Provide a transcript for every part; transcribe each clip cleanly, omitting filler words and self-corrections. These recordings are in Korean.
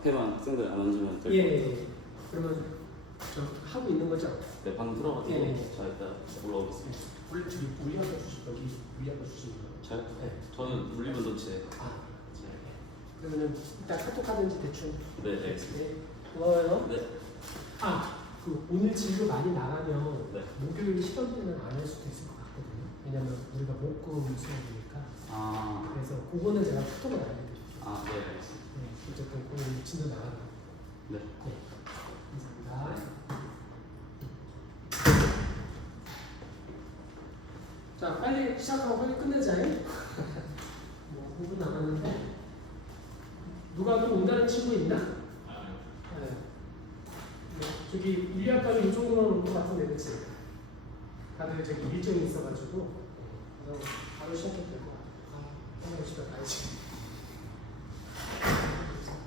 앞에만 학생들 안 앉으면 될 것 예, 같아요. 예. 그러면 저 하고 있는 거죠? 네, 방금 들어가지고 예. 자 이따 올라오겠습니다. 원래 저기 물리학과 주시 여기 물리학과 주시는 거예요? 저요? 네. 저는 물리반도체. 아, 그러면은 이따 카톡 하든지 대충. 네, 알겠습니다. 네. 고마워요. 네. 아, 그 오늘 진로 많이 나가면 네. 목요일 시험 때는 안 할 수도 있을 것 같거든요. 왜냐면 우리가 목금 수업이니까. 아, 그래서 그거는 제가 카톡을 알려드릴게요. 아, 네, 알겠습니다. 네, 어쨌든 오늘 진로 나가면. 네. 네. 감사합니다. 자, 빨리 시작하고 빨리 끝내자잉. 뭐 5분 남았는데 누가 또 온다는 친구 있나? 네. 저기 물리학과는 이 정도만 올 것 같은데, 그치? 다들 저기 일정이 있어가지고 그래서 바로 시작해도 될 것 같아. 한번 집에 가야지.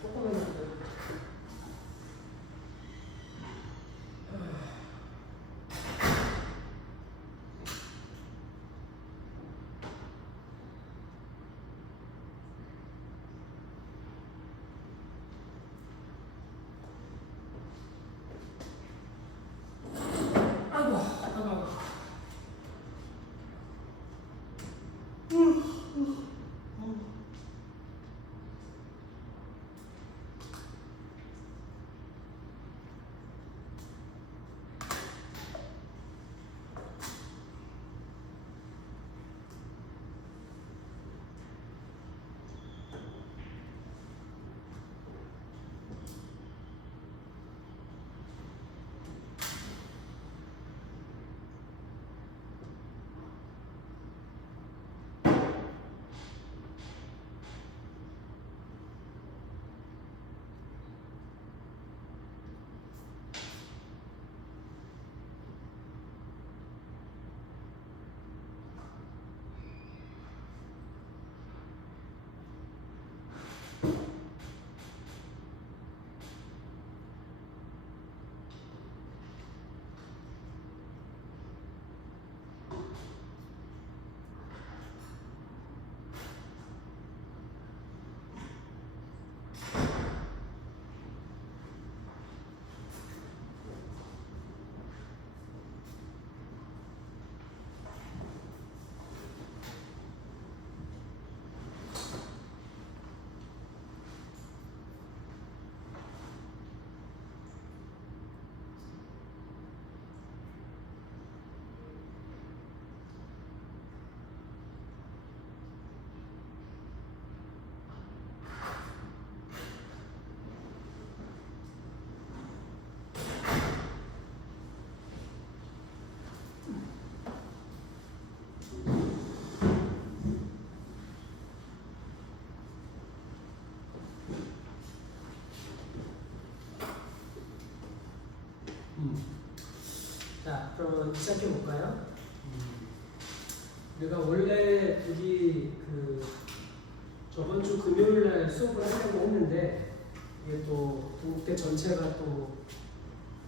조금만 기다려. 아이고, 아이고. 자, 그럼 시작해 볼까요? 우리가 원래 여기 그 저번 주 금요일 날 수업을 하려고 했는데 이게 또 동국대 전체가 또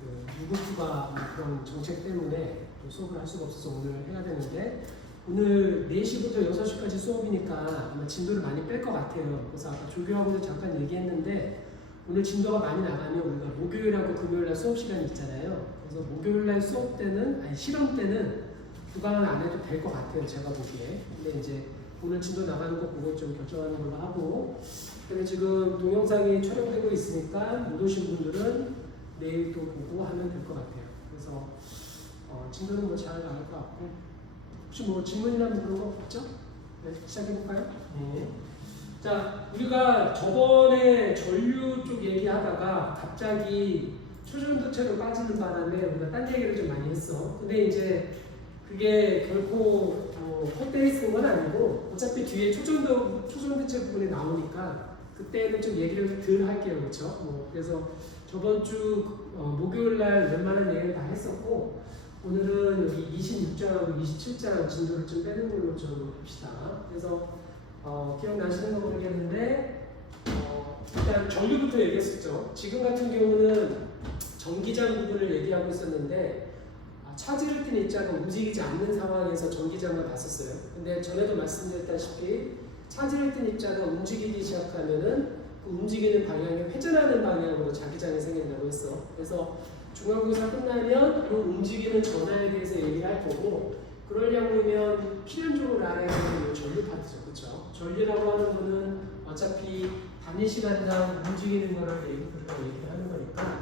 그 유급휴가 그런 정책 때문에 또 수업을 할 수가 없어서 오늘 해야 되는데 오늘 4시부터 6시까지 수업이니까 아마 진도를 많이 뺄 것 같아요. 그래서 아까 조교하고도 잠깐 얘기했는데 오늘 진도가 많이 나가면 우리가 목요일하고 금요일날 수업 시간이 있잖아요. 그래서 목요일날 수업 때는 아니 실험 때는 부강을 안 해도 될 것 같아요. 제가 보기에. 근데 이제 오늘 진도 나가는 거 그거 좀 결정하는 걸로 하고 그다음에 지금 동영상이 촬영되고 있으니까 못 오신 분들은 내일 또 보고 하면 될 것 같아요. 그래서 진도는 뭐 잘 나갈 것 같고 혹시 뭐 질문이나 뭐 그런 거 없죠? 네, 시작해볼까요? 네. 자, 우리가 저번에 전류 쪽 얘기하다가 갑자기 초전도체로 빠지는 바람에 우리가 딴 얘기를 좀 많이 했어. 근데 이제 그게 결코 헛되이 쓴 건 아니고 어차피 뒤에 초전도체 부분이 나오니까 그때는 좀 얘기를 덜 할게요. 그렇죠? 그래서 저번 주 목요일 날 웬만한 얘기를 다 했었고 오늘은 여기 26장하고 27장 진도를 좀 빼는 걸로 좀 봅시다. 그래서 기억나시는 거 모르겠는데 일단 전류부터 얘기했었죠. 지금 같은 경우는 전기장 부분을 얘기하고 있었는데 차지를 띤 입자가 움직이지 않는 상황에서 전기장을 봤었어요. 근데 전에도 말씀드렸다시피 차지를 띤 입자가 움직이기 시작하면은 그 움직이는 방향이 회전하는 방향으로 자기장이 생긴다고 했어. 그래서 중간고사 끝나면 그 움직이는 전하에 대해서 얘기를 할 거고, 그러려고 하면 필연적으로 알아야 되는 전류 파트죠. 그렇죠? 전류라고 하는 거는 어차피 단위 시간당 움직이는 거를 우리가 얘기를 하는 거니까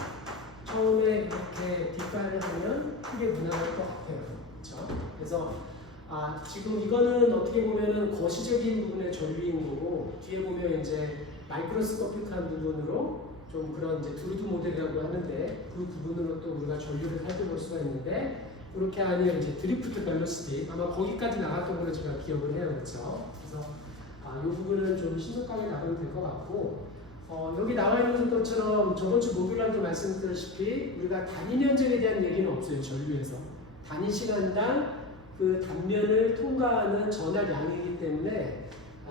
처음에 이렇게 뒷발을 하면 크게 무난할 것 같아요. 그렇죠? 그래서 지금 이거는 어떻게 보면은 거시적인 부분의 전류인 거고, 뒤에 보면 이제 마이크로스코픽한 부분으로 좀 그런 이제 드루드 모델이라고 하는데, 그 부분으로 또 우리가 전류를 살펴볼 수가 있는데, 이렇게 하면 이제 드리프트 벨로시티, 아마 거기까지 나갔던 걸로 제가 기억을 해요. 그렇죠? 그래서 이 부분은 좀 신속하게 나가면 될 것 같고, 여기 나와 있는 것처럼 저번 주 목요일날도 말씀드렸다시피 우리가 단위 면적에 대한 얘기는 없어요. 전류에서 단위 시간당 그 단면을 통과하는 전하량이기 때문에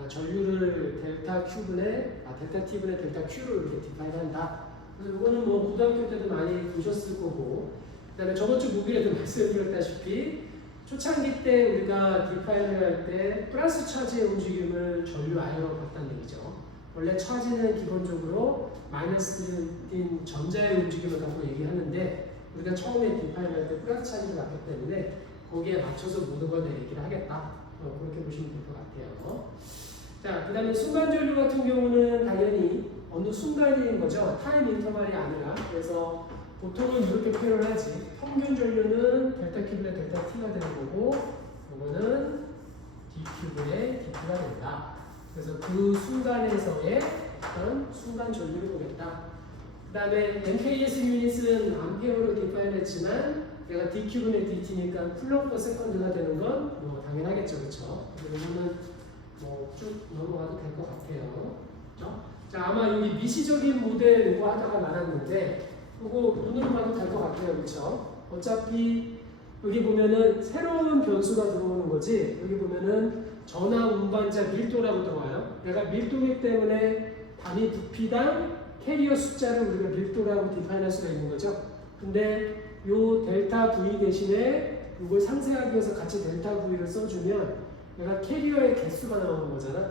전류를 델타 Q분의 델타 T분의 델타 Q로 이렇게 디파인한다. 그래서 이거는 뭐 고등학교 때도 많이 보셨을 거고, 그다음에 저번 주 목요일에도 말씀드렸다시피 초창기 때 우리가 디파인을 할 때 플러스 차지의 움직임을 전류 I로 봤다는 얘기죠. 원래 차지는 기본적으로 마이너스인 전자의 움직임을 갖고 얘기하는데, 우리가 처음에 디파인을 할 때 플러스 차지를 봤기 때문에 거기에 맞춰서 모든 걸 얘기를 하겠다. 그렇게 보시면 될 것 같아요. 자, 그 다음에 순간 전류 같은 경우는 당연히 어느 순간인 거죠. 타임 인터벌이 아니라. 그래서 보통은 이렇게 표현을 하지. 평균 전류는 델타 Q분의 델타 T가 되는 거고, 이거는 dQ분의 dT가 된다. 그래서 그 순간에서의 어떤 순간 전류를 보겠다. 그 다음에 MKS 유닛은 암페어로 디파인했지만, 내가 dQ분의 dT니까 쿨럼 퍼 세컨드가 되는 건 뭐 당연하겠죠. 그렇죠? 이거는 뭐 쭉 넘어가도 될 것 같아요. 그렇죠? 자, 아마 여기 미시적인 모델 이거 하다가 말았는데, 이거 눈으로 봐도 될 것 같아요. 그렇죠? 어차피 여기 보면은 새로운 변수가 들어오는 거지. 여기 보면은 전하 운반자 밀도라고 들어와요. 내가 밀도이기 때문에 단위 부피당 캐리어 숫자를 우리가 밀도라고 디파인할 수가 있는 거죠. 근데 요 델타 V 대신에 이걸 상세하기 위해서 같이 델타 V를 써주면 내가 캐리어의 개수가 나오는 거잖아.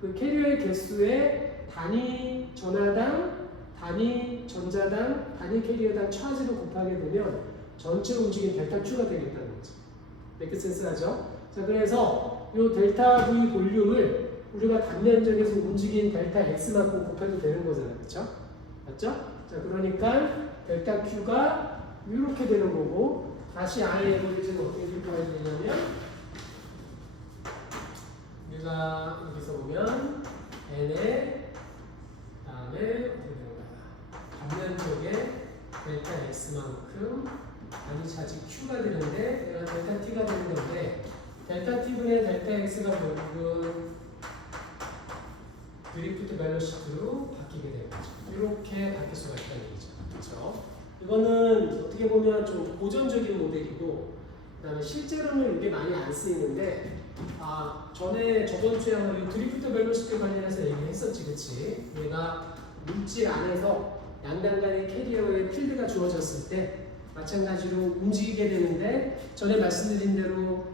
그 캐리어의 개수에 단위 전하당, 단위 전자당, 단위 캐리어당 차지를 곱하게 되면 전체 움직임 델타 Q가 되겠다는 거죠. 메이크 센스 하죠? 자, 그래서 이 델타 V 볼륨을 우리가 단면적에서 움직인 델타 X만큼 곱해도 되는 거잖아요. 그렇죠? 맞죠? 자, 그러니까 델타 Q가 이렇게 되는 거고, 다시 아예 에버리지는 어떻게 디파인 되냐면, 우리가 여기서 보면 N에 다음에 어떻게 되는 거야? 단면적에 델타 X만큼 단위 차지 Q가 되는데, 얘가 델타 T가 되는 건데, 델타 T분의 델타 X가 결국은 드리프트 벨로시티로 바뀌게 되는 거죠. 이렇게 바뀔 수가 있다는 얘기죠. 그렇죠? 이거는 어떻게 보면 좀 고전적인 모델이고, 그다음에 실제로는 이게 많이 안 쓰이는데, 전에 저번 주에 아마 이 드리프트 벨로시티 관련해서 얘기했었지, 그렇지? 얘가 물질 안에서 양당 간의 캐리어의 필드가 주어졌을 때 마찬가지로 움직이게 되는데, 전에 말씀드린 대로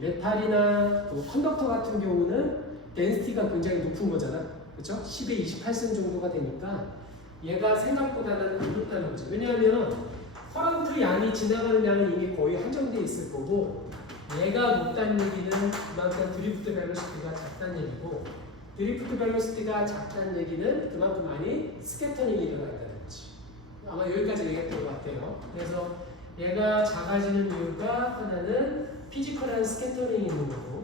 메탈이나 컨덕터 같은 경우는 덴시티가 굉장히 높은 거잖아. 그렇죠? 10에 28승 정도가 되니까 얘가 생각보다는 안 높다는 거죠. 왜냐하면 커런트 양이 지나가는 양은 이미 거의 한정되어 있을 거고, 얘가 높다는 얘기는 그만큼 드리프트 벨로시티가 작다는 얘기고, 드리프트 벨로시티가 작다는 얘기는 그만큼 많이 스캐터링이 일어난다는 거지. 아마 여기까지 얘기했던 것 같아요. 그래서 얘가 작아지는 이유가 하나는 피지컬한 스캐터링이 있는 거고,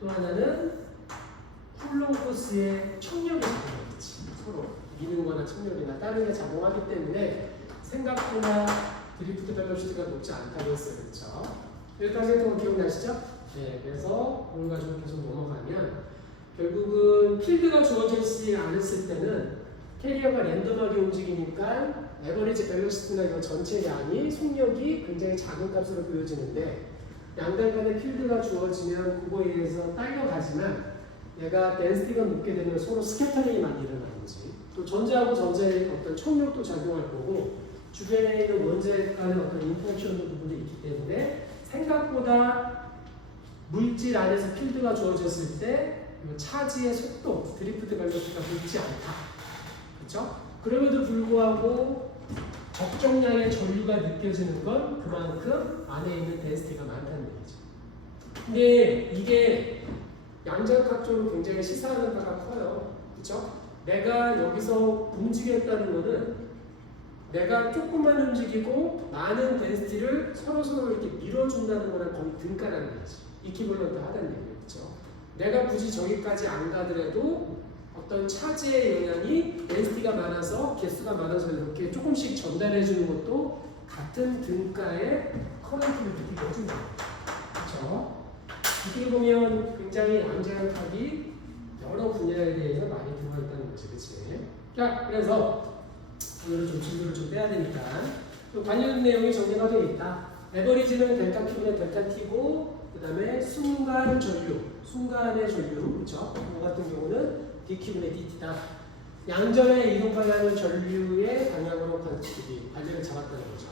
또 하나는 쿨럼 포스의 청력이 작용하겠지. 서로 미는 청력이나 다른 게 작용하기 때문에 생각보다 드리프트 벨로시티가 높지 않다고 했어요. 그렇죠? 여기까지 했던 거 기억나시죠? 네, 그래서 오늘 가지고 계속 넘어가면 결국은 필드가 주어지지 않았을 때는 캐리어가 랜덤하게 움직이니까 에버리지 벨로시티나 이거 전체 양이 속력이 굉장히 작은 값으로 보여지는데, 양당 간의 필드가 주어지면 그거에 의해서 딸려가지만 얘가 덴시티가 높게 되면 서로 스캐터링이 많이 일어나는 거지. 또 전자하고 전자의 어떤 청력도 작용할 거고, 주변에 있는 원자에 관한 어떤 인터랙션도 부분도 있기 때문에 생각보다 물질 안에서 필드가 주어졌을 때 차지의 속도, 드리프트 벨로시티가 높지 않다. 그렇죠? 그럼에도 불구하고 적정량의 전류가 느껴지는 건 그만큼 안에 있는 덴시티가 많다는 얘기죠. 근데 이게 양자역학적으로 굉장히 시사하는 바가 커요. 그렇죠? 내가 여기서 움직였다는 거는 내가 조금만 움직이고 많은 덴시티를 서로 이렇게 밀어준다는 거랑 거의 등가라는 거지. 이퀴벌런트 하다는 얘기예요. 그렇죠? 내가 굳이 저기까지 안 가더라도 어떤 차지의 영향이 덴시티가 많아서 개수가 많아서 이렇게 조금씩 전달해 주는 것도 같은 등가의 커런트를 느끼게 해준다. 그렇죠? 어떻게 보면 굉장히 양자역학이 여러 분야에 대해서 많이 들어가 있다는 거지, 그렇지? 자, 그래서 오늘은 좀 진도를 좀 빼야 되니까 또 관련 내용이 정리가 되어 있다. 에버리지는 델타 Q분의 델타 T고, 그 다음에 순간 전류, 순간의 전류, 그렇죠? 이거 같은 경우는 dQ분의 dT다. 양전의 이동 방향을 전류의 방향으로 관계를 잡았다는 거죠.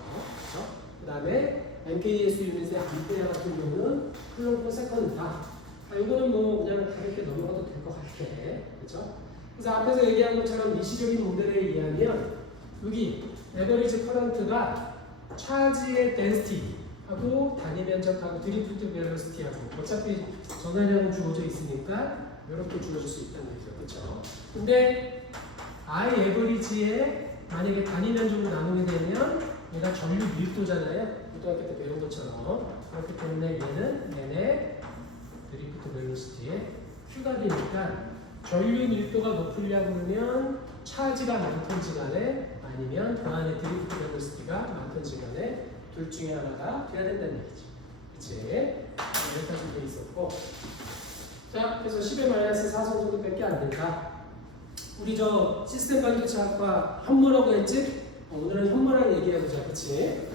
그렇죠? 그 다음에 MKS 유닛의 암페어 같은 경우는 쿨롬 퍼 세컨드다. 이거는 뭐 그냥 가볍게 넘어가도 될 것 같아. 그렇죠? 그래서 앞에서 얘기한 것처럼 미시적인 모델에 의하면 여기 에버리지 커런트가 차지의 덴시티하고 단위 면적하고 드리프트 벨로시티하고 어차피 전환량은 주어져 있으니까 이렇게 주어질 수 있다는 얘기죠. 그렇죠? 근데 I 에버리지에 만약에 단위 면적으로 나누게 되면 얘가 전류 밀도잖아요. 고등학교 때 배운 것처럼. 그렇기 때문에 얘는 얘네 드리프트 벨로시티의 Q가 되니까 전류 밀도가 높으려고 하면 차지가 많던지 간에 아니면 그 안에 드리프트 벨로시티가 많던지 간에 둘 중에 하나가 돼야 된다는 얘기지. 그치? 여기까지 돼 있었고. 자, 그래서 10의 마이너스 4성 정도밖에 안 된다. 우리 저 시스템 반도체학과 현무라고 했지? 오늘은 현무랑 얘기해보자. 그치?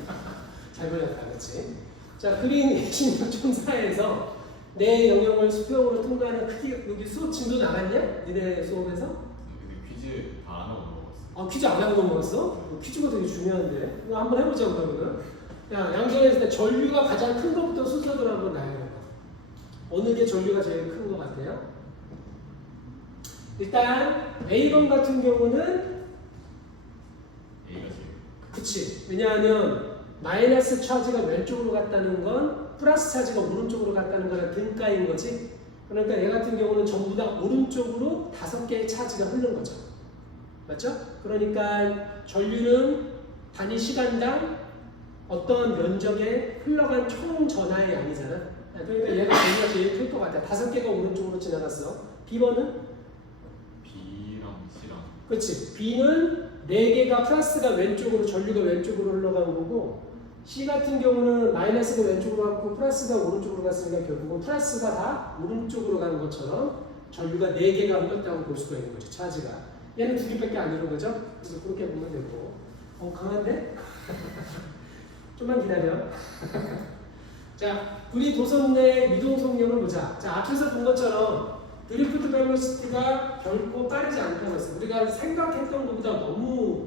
잘 보였다. 그치? 자, 그린 26.4에서 내 영역을 수평으로 통과하는 크기, 여기 수업 진도 나갔냐? 니네 수업에서? 근데 퀴즈 다 안 하고 넘어갔어. 아, 퀴즈 안 하고 넘어갔어? 퀴즈가 되게 중요한데. 이거 한번 해보자, 그러면은. 야, 양전에서 때 전류가 가장 큰 것부터 순서대로 한번 나열해봐. 어느 게 전류가 제일 큰 것 같아요? 일단 A번 같은 경우는 A가 제일. 그치. 왜냐하면 마이너스 차지가 왼쪽으로 갔다는 건 플러스 차지가 오른쪽으로 갔다는 거랑 등가인 거지. 그러니까 얘 같은 경우는 전부 다 오른쪽으로 5개의 차지가 흐른 거죠. 맞죠? 그러니까 전류는 단위 시간당 어떤 면적에 흘러간 총 전하의 양이잖아. 그러니까 얘가 전류가 제일 클 것 같아. 5개가 오른쪽으로 지나갔어. B번은? B랑 C랑. 그렇지. B는 4개가 플러스가 왼쪽으로, 전류가 왼쪽으로 흘러간 거고, C 같은 경우는 마이너스가 왼쪽으로 갔고 플러스가 오른쪽으로 갔으니까 결국은 플러스가 다 오른쪽으로 가는 것처럼 전류가 4개가 흘렀다고 볼 수가 있는 거죠. 차지가. 얘는 2개밖에 안 이룬 거죠. 그래서 그렇게 보면 되고. 강한데? 좀만 기다려. 자, 우리 도선 내 유동 속력을 보자. 자, 앞에서 본 것처럼 드리프트 벨로시티가 결코 빠르지 않다고 했어. 우리가 생각했던 것보다 너무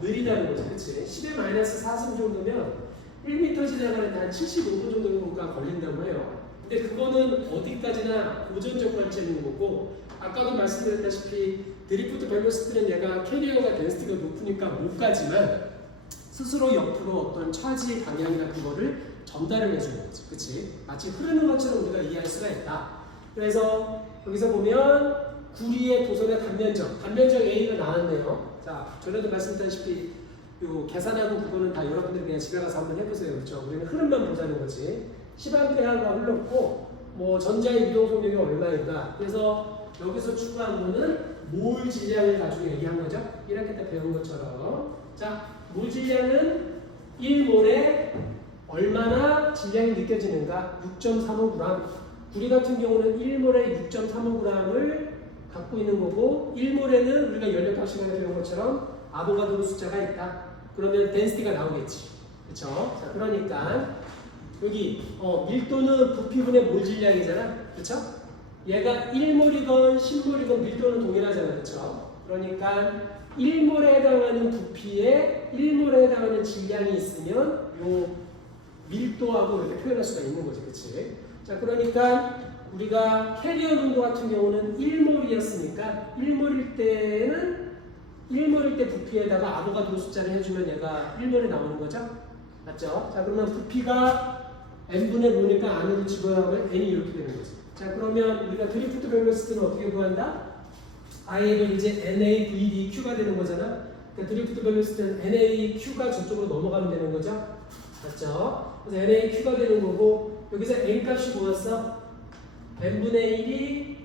느리다는 거죠. 그치? 10의 마이너스 4승 정도면 1m 지나가는데 한 75분 정도가 걸린다고 해요. 근데 그거는 어디까지나 고전적 관점인 거고, 아까도 말씀드렸다시피 드리프트 벨로시티는 얘가 캐리어가 덴시티가 높으니까 못 가지만 스스로 옆으로 어떤 차지 방향이나 그거를 전달을 해주는 거지. 그치? 마치 흐르는 것처럼 우리가 이해할 수가 있다. 그래서 여기서 보면 구리의 도선의 단면적 A가 나왔네요. 자, 전에도 말씀드렸다시피 요 계산하고 그거는 다 여러분들이 그냥 집에 가서 한번 해보세요. 그렇죠? 우리는 흐름만 보자는 거지. 10A가 흘렀고 뭐 전자의 유동 속력이 얼마인가. 그래서 여기서 추구한 거는 몰 질량을 가지고 얘기한 거죠. 1학기 때 배운 것처럼. 자, 몰 질량은 1몰에 얼마나 질량이 느껴지는가? 6.35g. 구리 같은 경우는 1몰에 6.35g을 갖고 있는 거고, 1몰에는 우리가 연력학 시간에 배운 것처럼 아보가드로 숫자가 있다. 그러면 덴시티가 나오겠지. 그쵸? 자, 그러니까 여기 밀도는 부피분의 몰 질량이잖아. 그쵸? 얘가 1몰이건 10몰이건 밀도는 동일하잖아. 그쵸? 그러니까 1몰에 해당하는 부피에 1몰에 해당하는 질량이 있으면 요 밀도하고 이렇게 표현할 수가 있는 거지. 그치? 자, 그러니까 우리가 캐리어 농도 같은 경우는 1몰이었으니까 1몰일 때 부피에다가 아보가드로 숫자를 해주면 얘가 1몰이 나오는 거죠? 맞죠? 자, 그러면 부피가 n분의 로니까 안으로 집어넣으면 n이 이렇게 되는 거죠. 자, 그러면 우리가 드리프트 벨로시티는 어떻게 구한다? I를 이제 NAVDQ가 되는 거잖아. 그러니까 드리프트 벨로시티는 NAQ가 저쪽으로 넘어가면 되는 거죠. 맞죠? 그래서 NAQ가 되는 거고 여기서 n 값이 뭐였어? n분의 1이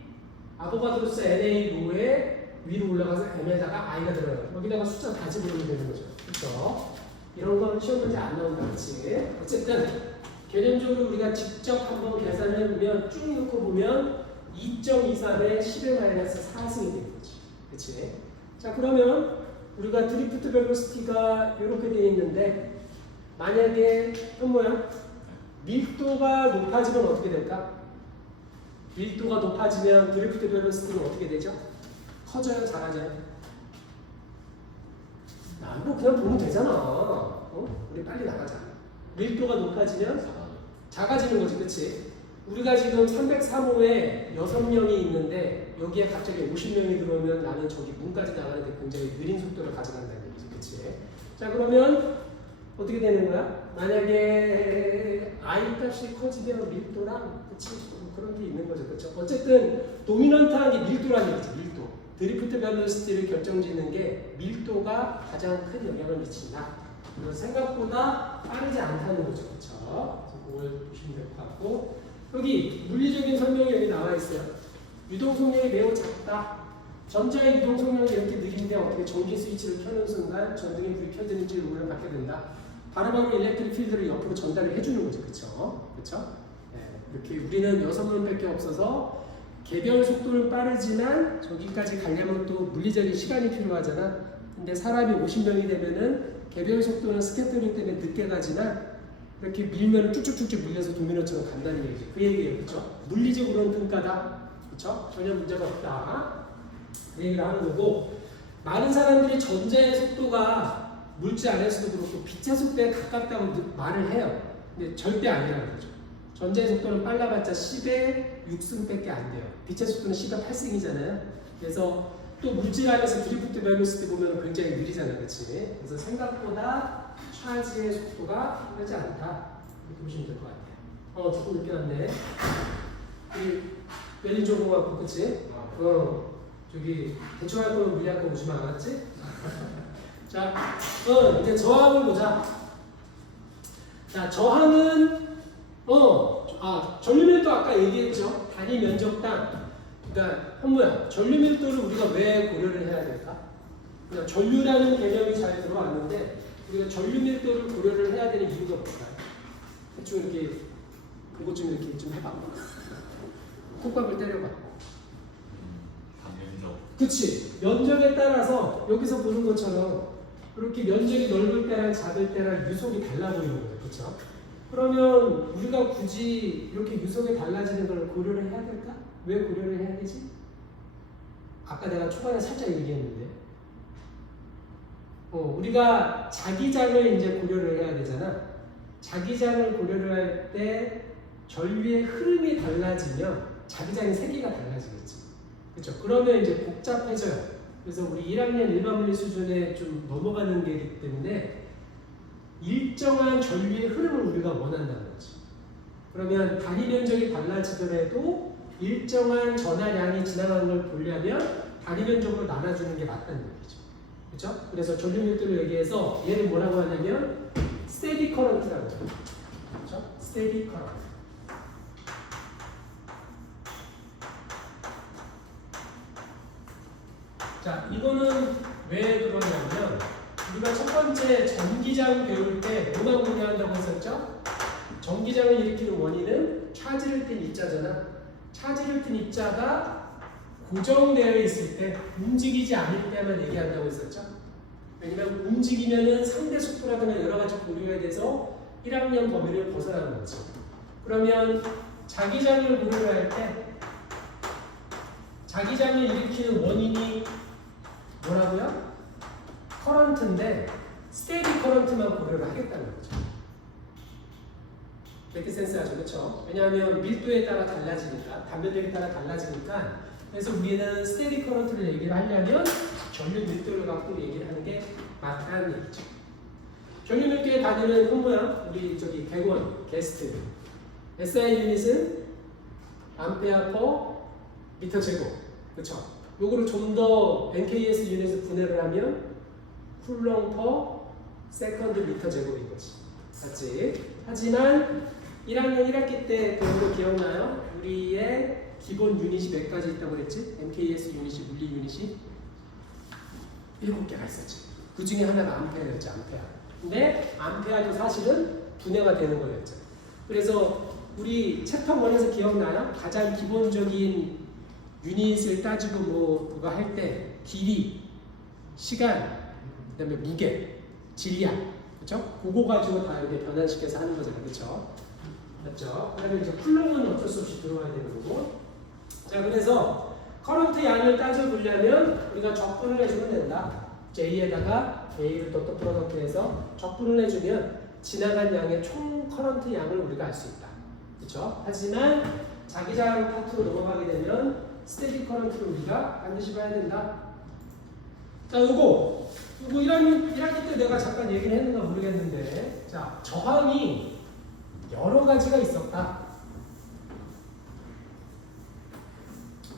아보가드로 숫자 NA로에 위로 올라가서 m에다가 i가 들어가요. 여기다가 숫자 다 집어넣으면 되는 거죠. 그렇죠? 이런 거는 시험 문제 안 나온다, 그렇지? 어쨌든 개념적으로 우리가 직접 한번 계산해 보면 쭉 놓고 보면 2.23에 10의 마이너스 4승이 되는 거지. 그치? 자, 그러면 우리가 드리프트 벨로시티가 이렇게 되어 있는데 만약에 뭐야? 밀도가 높아지면 어떻게 될까? 밀도가 높아지면 드리프트 벨로시티는 어떻게 되죠? 커져요? 작아져요? 뭐 그냥 보면 되잖아. 우리 빨리 나가자. 밀도가 높아지면 작아지는 거지, 그치? 우리가 지금 303호에 6명이 있는데 여기에 갑자기 50명이 들어오면 나는 저기 문까지 나가는데 굉장히 느린 속도를 가져간다는 얘기지, 그치? 자, 그러면 어떻게 되는 거야? 만약에 I 값이 커지면 밀도랑, 그치? 그런 게 있는 거죠, 그쵸? 어쨌든 도미넌트한 게 밀도라는 얘기지, 밀도. 드리프트 벨로시티를 결정짓는 게 밀도가 가장 큰 영향을 미친다. 그래서 생각보다 빠르지 않다는 거죠, 그쵸? 그걸 보시면 될 것 같고 여기 물리적인 설명이 여기 나와 있어요. 유동 속력이 매우 작다. 전자의 유동 속력이 이렇게 느린데 어떻게 전기 스위치를 켜는 순간 전등이 불이 켜지는지 오늘 받게 된다. 바로바로 일렉트릭 필드를 옆으로 전달을 해주는 거죠, 그렇죠? 그렇죠? 네, 이렇게 우리는 6문밖에 없어서 개별 속도는 빠르지만 저기까지 가려면 또 물리적인 시간이 필요하잖아. 근데 사람이 50명이 되면은 개별 속도는 스케터링 때문에 늦게 가지만 이렇게 밀면 쭉쭉쭉쭉 밀려서 도미노처럼 간다는 얘기죠. 그 얘기예요. 그렇죠? 물리적으로는 등가다. 그렇죠? 전혀 문제가 없다. 그 얘기를 하는 거고 많은 사람들이 전자의 속도가 물질 안에서도 그렇고 빛의 속도에 가깝다고 말을 해요. 근데 절대 아니라는 거죠. 전자의 속도는 빨라봤자 10의 6승밖에 안 돼요. 빛의 속도는 10의 8승이잖아요. 그래서 또 물질 안에서 드리프트 벨로시티 보면 굉장히 느리잖아요. 그렇지? 그래서 생각보다 차지의 속도가 빠르지 않다. 이렇게 보시면 될 것 같아요. 조금 늦게 왔네. 우리 멜린 조공하고, 그치? 저기 대충 할 거면 물리학과 오시면 안 왔지? 자, 이제 저항을 보자. 자, 저항은 전류밀도 아까 얘기했죠. 단위 면적당. 그러니까 현무야, 전류밀도를 우리가 왜 고려를 해야 될까? 그냥 전류라는 개념이 잘 들어왔는데 우리가 전류밀도를 고려를 해야 되는 이유가 뭘까요? 대충 이렇게 그것 좀 이렇게 좀 해봐. 콧밥을 때려봐. 면적. 그치. 면적에 따라서 여기서 보는 것처럼 이렇게 면적이 넓을 때랑 작을 때랑 유속이 달라 보이는 거예요. 그렇죠? 그러면 우리가 굳이 이렇게 유속이 달라지는 걸 고려를 해야 될까? 왜 고려를 해야 되지? 아까 내가 초반에 살짝 얘기했는데 우리가 자기장을 이제 고려를 해야 되잖아. 자기장을 고려를 할 때 전류의 흐름이 달라지면 자기장의 세기가 달라지겠지. 그렇죠? 그러면 이제 복잡해져요. 그래서 우리 1학년 일반 물리 수준에 좀 넘어가는 게이기 때문에 일정한 전류의 흐름을 우리가 원한다는 거지. 그러면 단위 면적이 달라지더라도 일정한 전하량이 지나가는 걸 보려면 단위 면적으로 나눠주는 게 맞다는 얘기죠. 그렇죠? 그래서 전류 밀도를 얘기해서 얘를 뭐라고 하냐면 스테디 커런트라고 해요. 그렇죠? 스테디 커런트. 자, 이거는 왜 그러냐면 우리가 첫 번째 전기장 배울 때 뭐만 공유한다고 했었죠? 전기장을 일으키는 원인은 차지를 띤 입자잖아. 차지를 띤 입자가 고정되어 있을 때 움직이지 않을 때만 얘기한다고 했었죠. 왜냐면 움직이면은 상대 속도라든가 여러 가지 고려에 대해서 1학년 범위를 벗어나는 거지. 그러면 자기장을 고려를 할 때 자기장을 일으키는 원인이 뭐라고요? 커런트인데 스테디 커런트만 고려를 하겠다는 거죠. 게티 센스하죠, 그렇죠? 왜냐하면 밀도에 따라 달라지니까, 단면력에 따라 달라지니까. 그래서 우리는 스테디 커런트를 얘기를 하려면 전류 밀도를 갖고 얘기를 하는 게 맞다는 얘기죠. 전류 밀도의 단위는 뭐야? 우리 저기 객원, 게스트. SI 유닛은 암페어 퍼 미터 제곱, 그렇죠? 요거를 좀 더 NKS 유닛을 분해를 하면 쿨롱 퍼 세컨드 미터 제곱인 거지. 맞지? 하지만 1학년 1학기 때 그거 기억나요? 우리의 기본 유닛이 몇 가지 있다고 그랬지? NKS 유닛이, 물리 유닛이 7개가 있었지. 그 중에 하나가 암페어였지, 암페어. 근데 암페어도 사실은 분해가 되는 거였죠. 그래서 우리 챕터 1에서 기억나요? 가장 기본적인 유닛을 따지고 뭐 그거 할 때 길이, 시간, 그다음에 무게, 질량, 그렇죠? 그거 가지고 다 이렇게 변환시켜서 하는 거잖아요, 그렇죠? 맞죠? 그다음에 이제 쿨롱은 어쩔 수 없이 들어와야 되는 거고. 자, 그래서 커런트 양을 따져보려면 우리가 적분을 해주면 된다. J에다가 A를 또 프로덕트해서 적분을 해주면 지나간 양의 총 커런트 양을 우리가 알 수 있다. 그렇죠? 하지만 자기장 파트로 넘어가게 되면 스테디 커런트를 우리가 반드시 봐야 된다. 자, 요거 1학기 때 내가 잠깐 얘기를 했는가 모르겠는데, 자, 저항이 여러 가지가 있었다.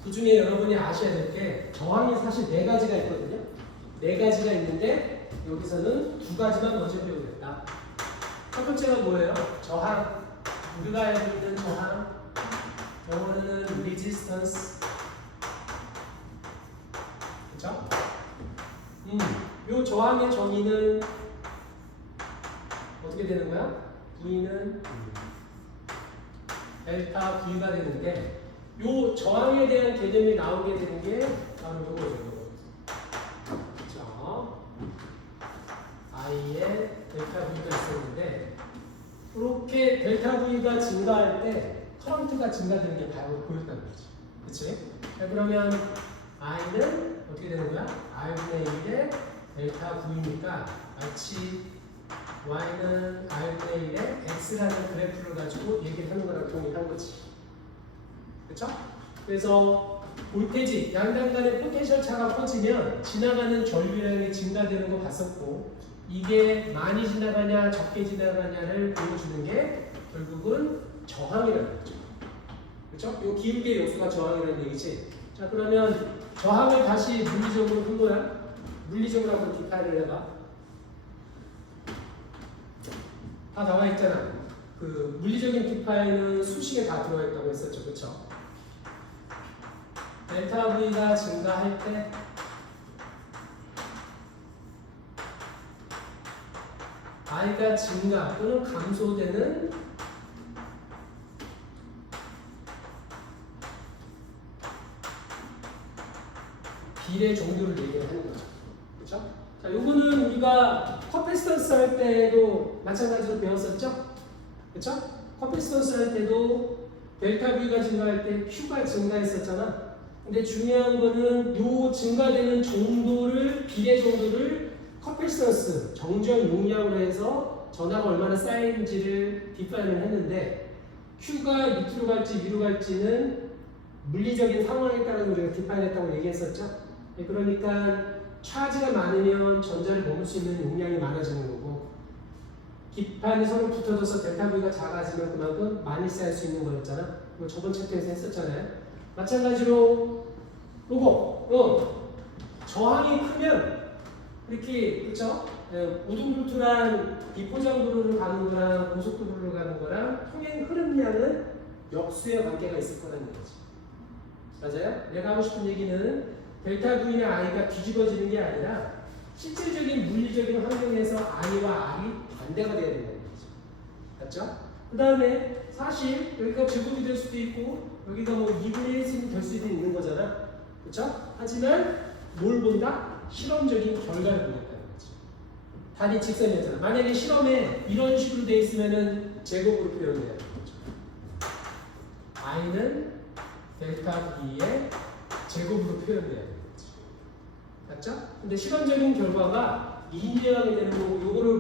그 중에 여러분이 아셔야 될 게 저항이 사실 4가지가 있거든요. 4가지가 있는데 여기서는 2가지만 먼저 배우겠다. 첫 번째가 뭐예요? 저항. 우리가 알고 있는 저항. 영어로는 resistance. 그쵸? 요 저항의 정의는 어떻게 되는 거야? V는 델타 V가 되는데, 요 저항에 대한 개념이 나오게 되는 게 바로 요거죠. 그쵸? I에 델타 V가 있었는데, 이렇게 델타 V가 증가할 때 커런트가 증가되는 게 바로 보였다는 거지. 그치? 자, 그러면 I는 어떻게 되는 거야? R분의 1에 델타 V니까 마치 Y는 R분의 1에 X라는 그래프를 가지고 얘기를 하는 거랑 동일한 거지. 그쵸? 그래서 볼테지, 양당 간의 포텐셜 차가 커지면 지나가는 전류량이 증가되는 거 봤었고, 이게 많이 지나가냐 적게 지나가냐를 보여주는 게 결국은 저항이라는 거죠. 그렇죠? 이 기울기의 요소가 저항이라는 얘기지. 자, 그러면 저항을 다시 물리적으로 푼 거야. 물리적으로 한번 디파인을 해봐. 다 나와 있잖아. 그 물리적인 디파인은 수식에 다 들어가 있다고 했었죠, 그렇죠? 델타 V가 증가할 때 I가 증가 또는 감소되는 비례 정도를 얘기를 하는 거죠. 그렇죠? 자, 요거는 우리가 커패시턴스 할 때도 마찬가지로 배웠었죠? 그렇죠? 커패시턴스 할 때도 델타 V가 증가할 때 Q가 증가했었잖아. 근데 중요한 거는 요 증가되는 정도를, 비례 정도를 커패시턴스, 정정 용량으로 해서 전하가 얼마나 쌓이는지를 디파인을 했는데, Q가 밑으로 갈지 위로 갈지는 물리적인 상황에 따라서 우리가 디파인했다고 얘기했었죠. 그러니까 차지가 많으면 전자를 머물 수 있는 용량이 많아지는 거고, 기판이 서로 붙어져서 델타 V가 작아지면 그만큼 많이 쌓일 수 있는 거였잖아. 뭐 저번 챕터에서 했었잖아요. 마찬가지로 요거 저항이 크면 이렇게, 그렇죠? 우등불투랑 비포장도로를 가는 거랑 고속도로를 가는 거랑 통행 흐름량은 역수의 관계가 있을 거라는 거지. 맞아요? 내가 하고 싶은 얘기는 델타 V나 I가 뒤집어지는 게 아니라 실질적인 물리적인 환경에서 I와 R이 반대가 돼야 된다는 거죠. 맞죠? 그 다음에 사실 여기가 제곱이 될 수도 있고 여기가 뭐 2분의 1이 될 수도 있는 거잖아. 그렇죠? 하지만 뭘 본다? 실험적인 결과를 보겠다는 거지. 단위 직선이었잖아. 만약에 실험에 이런 식으로 돼 있으면은 제곱으로 표현돼야 되는 거죠. I는 델타 V의 제곱으로 표현돼야 되는 거지. 맞죠? 근데 실험적인 결과가 리니어하게 되는 거고, 요거를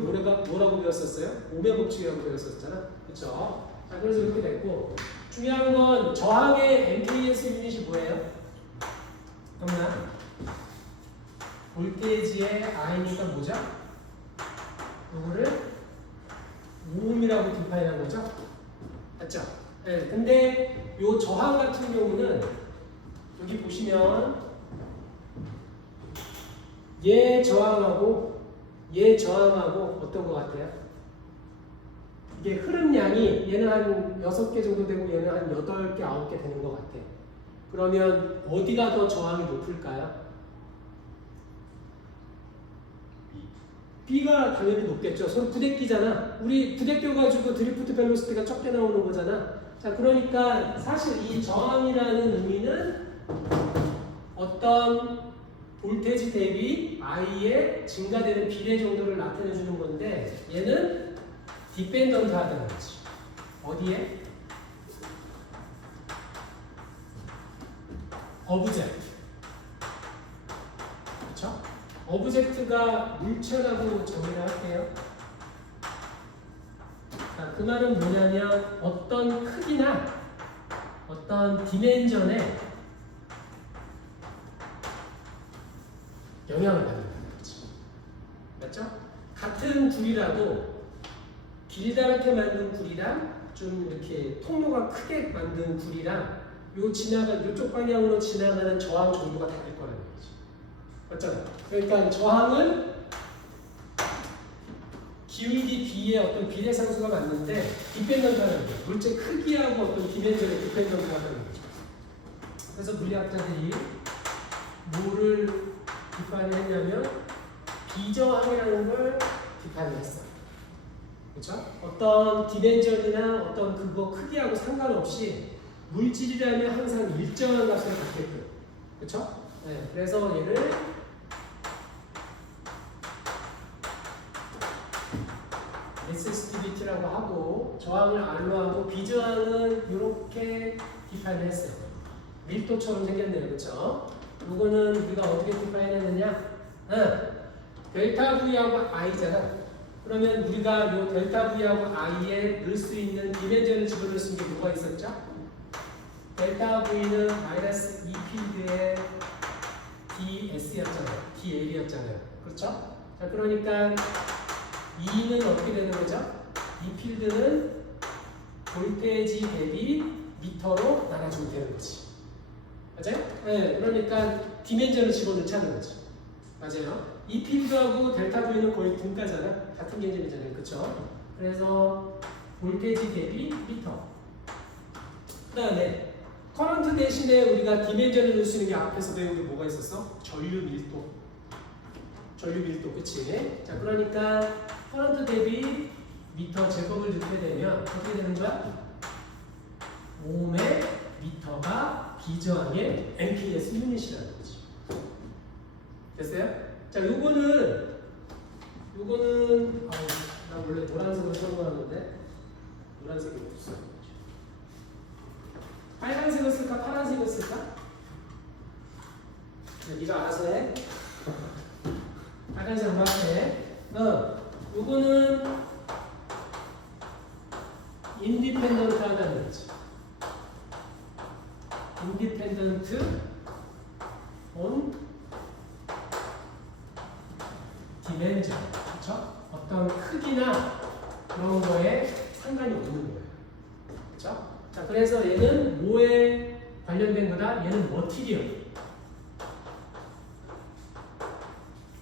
뭐라고 배웠었어요? 오메 법칙이라고 배웠었잖아. 그렇죠? 자, 그래서 이렇게 됐고 중요한 건 저항의 MKS 유닛이 뭐예요? 그러면 볼테이지의 I니까 뭐죠? 이거를 오음이라고 디파인한 거죠? 맞죠? 네, 근데 요 저항 같은 경우는 여기 보시면 얘 저항하고 어떤 것 같아요? 이게 흐름량이 얘는 한 6개 정도 되고 얘는 한 8개, 9개 되는 것 같아. 그러면 어디가 더 저항이 높을까요? B가 당연히 높겠죠. 서로 부대끼잖아. 우리 부대껴가지고 드리프트 벨로시티가 적게 나오는 거잖아. 자, 그러니까 사실 이 저항이라는 의미는 어떤 볼테이지 대비 I의 증가되는 비례 정도를 나타내 주는 건데 얘는 디펜던트 하다는 거지. 어디에? 어브젝트. 그렇죠? 어브젝트가 물체라고 정의를 할게요. 자, 그 말은 뭐냐면 어떤 크기나 어떤 디멘전에 영향을 받는다는 거지. 맞죠? 같은 굴이라도 길다랗게 만든 굴이랑 좀 이렇게 통로가 크게 만든 굴이랑 이쪽 방향으로 지나가는 저항 정도가 다를 거라는 거지. 맞잖아. 그러니까 저항은 기울기 B의 어떤 비례상수가 맞는데 디펜던트하는 거예요. 물체 크기하고 어떤 디멘전에 디펜던트하는 거죠. 그래서 물리학자들이 뭐를 디파인했냐면 비저항이라는 걸 디파인했어. 그렇죠? 어떤 디멘전이나 어떤 그거 크기하고 상관없이 물질이라면 항상 일정한 값을 갖게끔. 그렇죠? 네, 그래서 얘를 SSDBT라고 하고 저항을 R로 하고 비저항은 이렇게 디파인을 했어요. 밀도처럼 생겼네요. 그렇죠? 이거는 우리가 어떻게 디파인했느냐? 델타 V하고 I잖아. 그러면 우리가 이 델타 V하고 I에 넣을 수 있는 디멘전을 집어넣을 수 있는 게 뭐가 있었죠? 델타 V는 마이너스 2필드의 DS였잖아요. DL이었잖아요. 그렇죠? 자, 그러니까 2는 어떻게 되는 거죠? 이 필드는 볼테이지 대비 미터로 나눠주면 되는 거지. 맞아요? 네, 그러니까 디멘전을 집어넣자는 거지. 맞아요? 이 필드하고 델타 V는 거의 분가잖아. 같은 개념이잖아요. 그렇죠? 그래서 볼테이지 대비 미터. 그 다음에 커런트 대신에 우리가 디멘전을 넣을 수 있는 게 앞에서 배운 게 뭐가 있었어? 전류 밀도. 전류 밀도, 그치? 자, 그러니까 커런트 대비 미터 제곱을 넣게 되면 어떻게 되는 거야? 옴의 미터가 비저항의 MPS 유닛이라는 거지. 됐어요? 자, 요거는 나 원래 노란색을 선호하는데 노란색이 없어. 빨간색을 쓸까? 파란색을 쓸까? 야, 네가 알아서 해. 빨간색으로 할게. 요거는 인디펜던트 하다는 거지. 인디펜던트 on dimension. 그쵸? 어떤 크기나 그런 거에 상관이 없는 거예요. 그쵸? 자, 그래서 얘는 뭐에 관련된 거다? 얘는 머티리얼.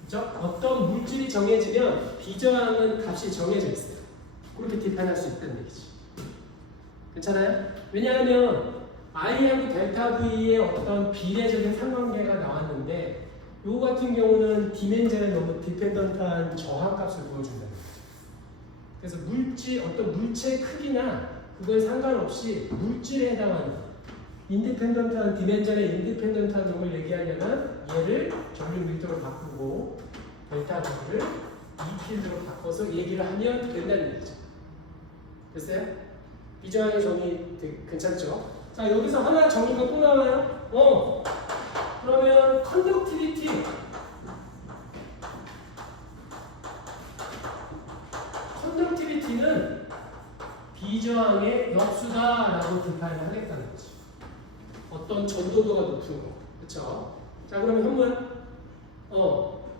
그쵸? 어떤 물질이 정해지면 비저항은 값이 정해져 있어요. 그렇게 디파인할 수 있다는 얘기지. 괜찮아요? 왜냐하면 I하고 델타 V의 어떤 비례적인 상관계가 나왔는데 요 같은 경우는 디멘전에 너무 디펜던트한 저항값을 보여준다는 거죠. 그래서 어떤 물체 크기나 그거에 상관없이 물질에 해당하는 인디펜던트한 디멘전의 인디펜던트한 걸 얘기하려면 얘를 전류 밀도로 바꾸고 델타 V를 이 필드로 바꿔서 얘기를 하면 된다는 얘기죠. 됐어요? 비저항의 정의 되게 괜찮죠? 자, 여기서 하나 정의가 또 나와요. 그러면 컨덕티비티. 컨덕티비티는 비저항의 역수다라고 디파인을 하겠다는 거지. 어떤 전도도가 높은 거. 그쵸? 자, 그러면 현문.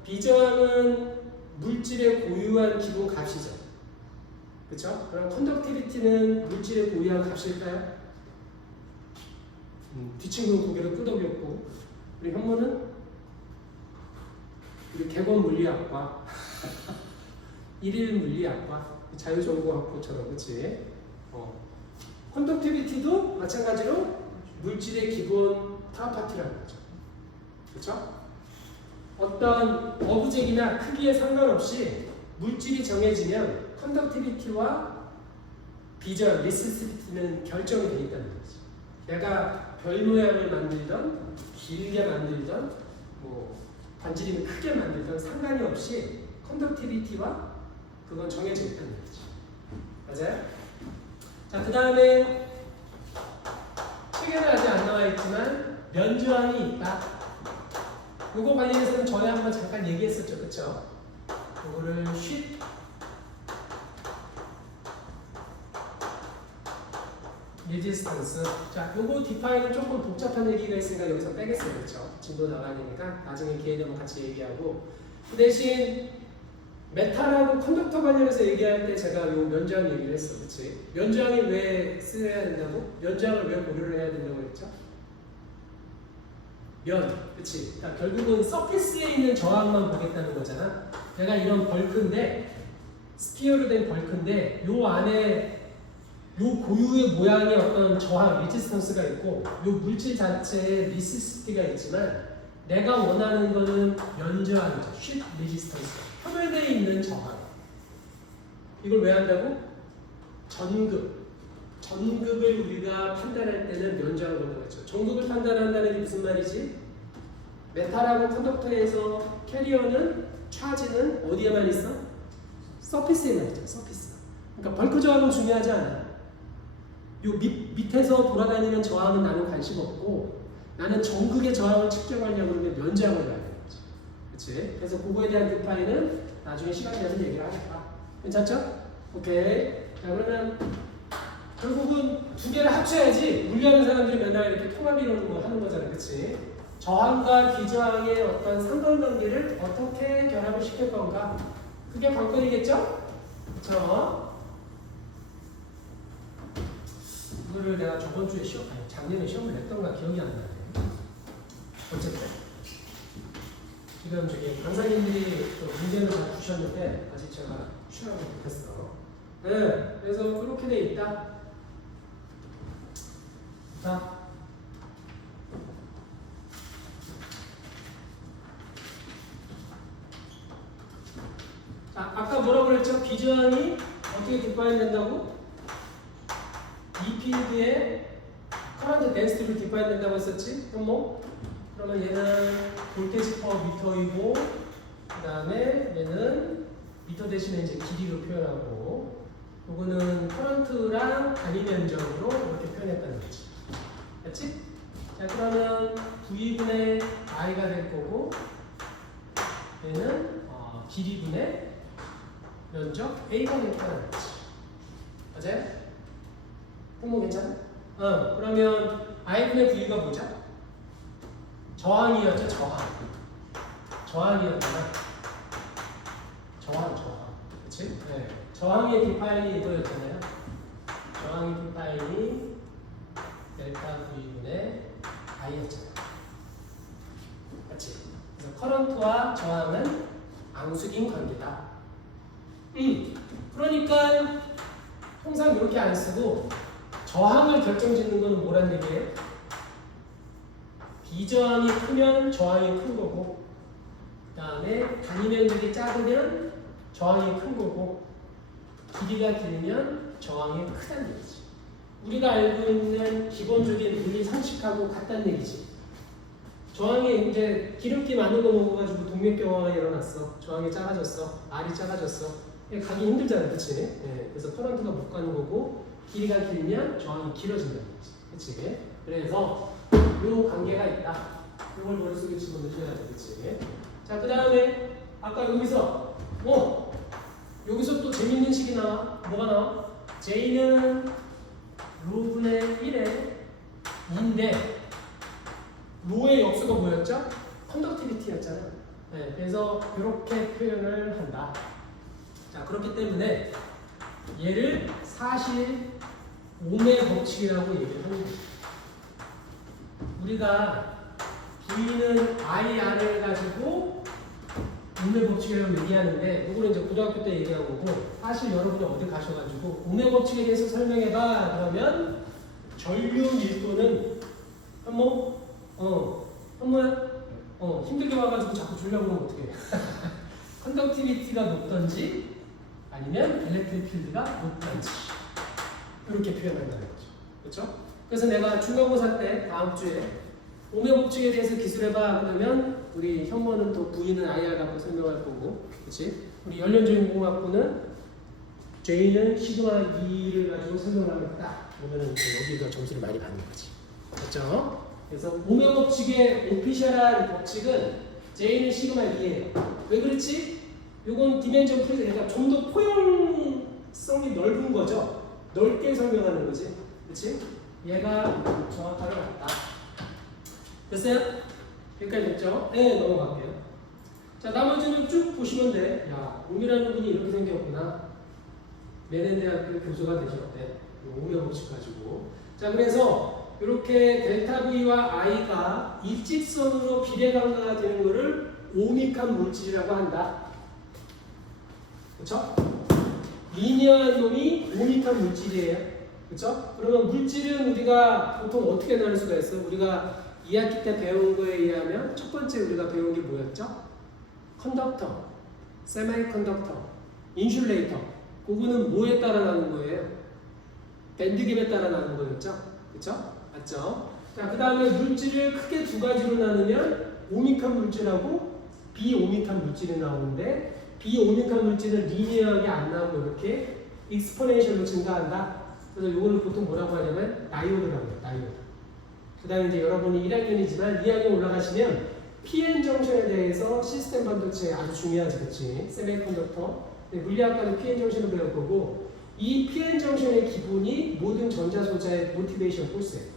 비저항은 물질의 고유한 기본 값이죠. 그쵸? 그럼 컨덕티비티는 물질의 고유한 값일까요? 뒷친구는 고개를 끄덕였고, 우리 현무는 우리 객원 물리학과, 일일 물리학과, 자유전공학부처럼, 그치? 컨덕티비티도 마찬가지로 물질의 기본 프로퍼티라는 거죠. 그쵸? 어떤 어부잭이나 크기에 상관없이 물질이 정해지면 컨덕티비티와 비저, 리시스티비티는 결정이 되어 있다는 거지. 내가 별 모양을 만들던, 길게 만들던, 반지름을 크게 만들던 상관이 없이 컨덕티비티와 그건 정해져 있다는 거지. 맞아요? 자, 그 다음에 책에는 아직 안 나와 있지만 면저항이 있다. 요거 관련해서는 전에 한번 잠깐 얘기했었죠, 그쵸? 요거를 쉿 레지스턴스. 자, 요거 디파인은 조금 복잡한 얘기가 있으니까 여기서 빼겠어요, 그쵸? 진도 나가니까 나중에 기회 되면 같이 얘기하고. 그 대신 메탈하고 컨덕터 관련해서 얘기할 때 제가 요 면저항 얘기를 했어, 그치? 면저항이 왜 쓰여야 된다고? 면저항을 왜 고려를 해야 된다고 했죠? 그치? 그러니까 결국은 서피스에 있는 저항만 보겠다는 거잖아. 내가 이런 벌크인데, 스피어로 된 벌크인데, 요 안에 요 고유의 모양의 어떤 저항, 리지스턴스가 있고, 요 물질 자체에 리시스티가 있지만, 내가 원하는 거는 면저항이죠. 쉿 리지스턴스. 표면에 있는 저항. 이걸 왜 한다고? 전극을 우리가 판단할 때는 면저항을 본다고 했죠. 전극을 판단한다는 게 무슨 말이지? 메탈하고 컨덕터에서 캐리어는, 차지는 어디에만 있어? 서피스에만 있죠. 서피스. 그러니까 벌크 저항은 중요하지 않아. 요 밑에서 돌아다니는 저항은 나는 관심 없고, 나는 전극의 저항을 측정하려고 하면 면저항을 봐야 되는 거지. 그치? 그래서 그거에 대한 디파인은 나중에 시간 되면 얘기를 하겠다. 괜찮죠? 오케이. 자, 그러면 결국은 두 개를 합쳐야지 물리하는 사람들이 맨날 이렇게 통합 이론을 뭐 하는 거잖아. 그치? 저항과 비저항의 어떤 상관관계를 어떻게 결합을 시킬 건가? 그게 관건이겠죠? 그쵸? 이거를 내가 저번 주에 작년에 시험을 냈던가 기억이 안 나네. 어쨌든 지금 저기 강사님들이 또 문제를 다 주셨는데 아직 제가 출하고 못했어. 네, 그래서 그렇게 돼 있다. 자, 아까 뭐라고 그랬죠? 비저항이 어떻게 디파인 된다고? 이 필드의 커런트 덴시티로 디파인 된다고 했었지? 그럼 그러면 얘는 볼테이지 퍼 미터이고, 그 다음에 얘는 미터 대신에 이제 길이로 표현하고, 요거는 커런트랑 단위 면적으로 이렇게 표현했다는 거지. 맞지? 자, 그러면 V분의 I가 될 거고, 얘는 길이분의 면적 A가 됐다는 거지. 맞아요? 공부 괜찮아? 그러면 I분의 V가 뭐죠? 저항이었죠, 저항이었잖아. 저항. 그치? 네. 저항의 디파인이 이거였잖아요. 저항의 디파인이 델타 V분의 I였잖아. 그치? 그래서 커런트와 저항은 앙수긴 관계다. 그러니까 통상 이렇게 안 쓰고 저항을 결정짓는 거는 뭐란 얘기예요? 비저항이 크면 저항이 큰 거고, 그 다음에 단위 면적이 작으면 저항이 큰 거고, 길이가 길면 저항이 크다는 얘기지. 우리가 알고 있는 기본적인 물리 상식하고 같다는 얘기지. 저항이 이제 기름기 많은 거 먹어가지고 동맥경화가 일어났어. 저항이 작아졌어. R이 작아졌어. 가기 힘들잖아, 그치? 네, 그래서 커런트가 못 가는 거고, 길이가 길면 저항이 길어진다는 거지. 그치? 그래서 요 관계가 있다. 이걸 머릿속에 집어넣으셔야 돼, 그치? 자, 그 다음에 아까 여기서 여기서 또 재밌는 식이 나와. 뭐가 나와? J는 로분의 1에 2인데 로의 역수가 뭐였죠? 컨덕티비티였잖아요. 네, 그래서 이렇게 표현을 한다. 자, 그렇기 때문에 얘를 사실 오음의 법칙이라고 얘기를 하는 거죠. 우리가 V는 IR을 가지고 오음의 법칙이라고 얘기하는데 이거는 이제 고등학교 때 얘기한 거고 사실 여러분이 어디 가셔가지고 오음의 법칙에 대해서 설명해봐 그러면 전류 밀도는 한번 힘들게 와가지고 자꾸 주려고 하면 어떻게 해? 컨덕티비티가 높던지 아니면 엘렉트릭 필드가 높던지 이렇게 표현한다는 거죠. 그렇죠? 그래서 내가 중간고사 때 다음 주에 오음의 법칙에 대해서 기술해봐 그러면 우리 현모는 또 V는 IR 갖고 설명할 거고, 그렇지? 우리 연료전공학부는 J는 시그마 2를 가지고 설명을 하겠다. 그러면은 여기가 점수를 많이 받는 거지. 그렇죠? 그래서 오음의 법칙의 오피셜한 법칙은 J는 시그마 2예요. 왜 그렇지? 요건 디멘전 프리즈, 그러니까 좀 더 포용성이 넓은 거죠. 넓게 설명하는 거지. 그렇지? 얘가 정확하게 맞다. 됐어요? 여기까지 됐죠? 네, 넘어갈게요. 자, 나머지는 쭉 보시면 돼. 야, 옴이라는 분이 이렇게 생겼구나. 메넨대학교 교수가 되셨대. 오음의 법칙 가지고. 자, 그래서 이렇게 델타 V와 I가 일직선으로 비례관계가 되는 것을 오믹한 물질이라고 한다. 그렇죠? 리니어한 놈이 오믹한 물질이에요. 그렇죠? 그러면 물질은 우리가 보통 어떻게 나눌 수가 있어? 우리가 2학기 때 배운 거에 의하면 첫 번째 우리가 배운 게 뭐였죠? 컨덕터, 세미컨덕터, 인슐레이터. 그거는 뭐에 따라 나눈 거예요? 밴드갭에 따라 나눈 거였죠? 그렇죠? 맞죠? 자, 그 다음에 물질을 크게 두 가지로 나누면 오믹한 물질하고 비오믹한 물질이 나오는데 비오믹한 물질은 리니어하게 안 나오고 이렇게 익스포넨셜로 증가한다. 그래서 이거를 보통 뭐라고 하냐면 다이오드라고 해요. 다이오드. 그 다음에 이제 여러분이 1학년이지만 2학년 올라가시면 PN 정션에 대해서 시스템 반도체 아주 중요하지, 그치? 세미컨덕터. 물리학과는 PN 정션을 배울 거고 이 PN 정션의 기본이 모든 전자 소자의 모티베이션 포스예요.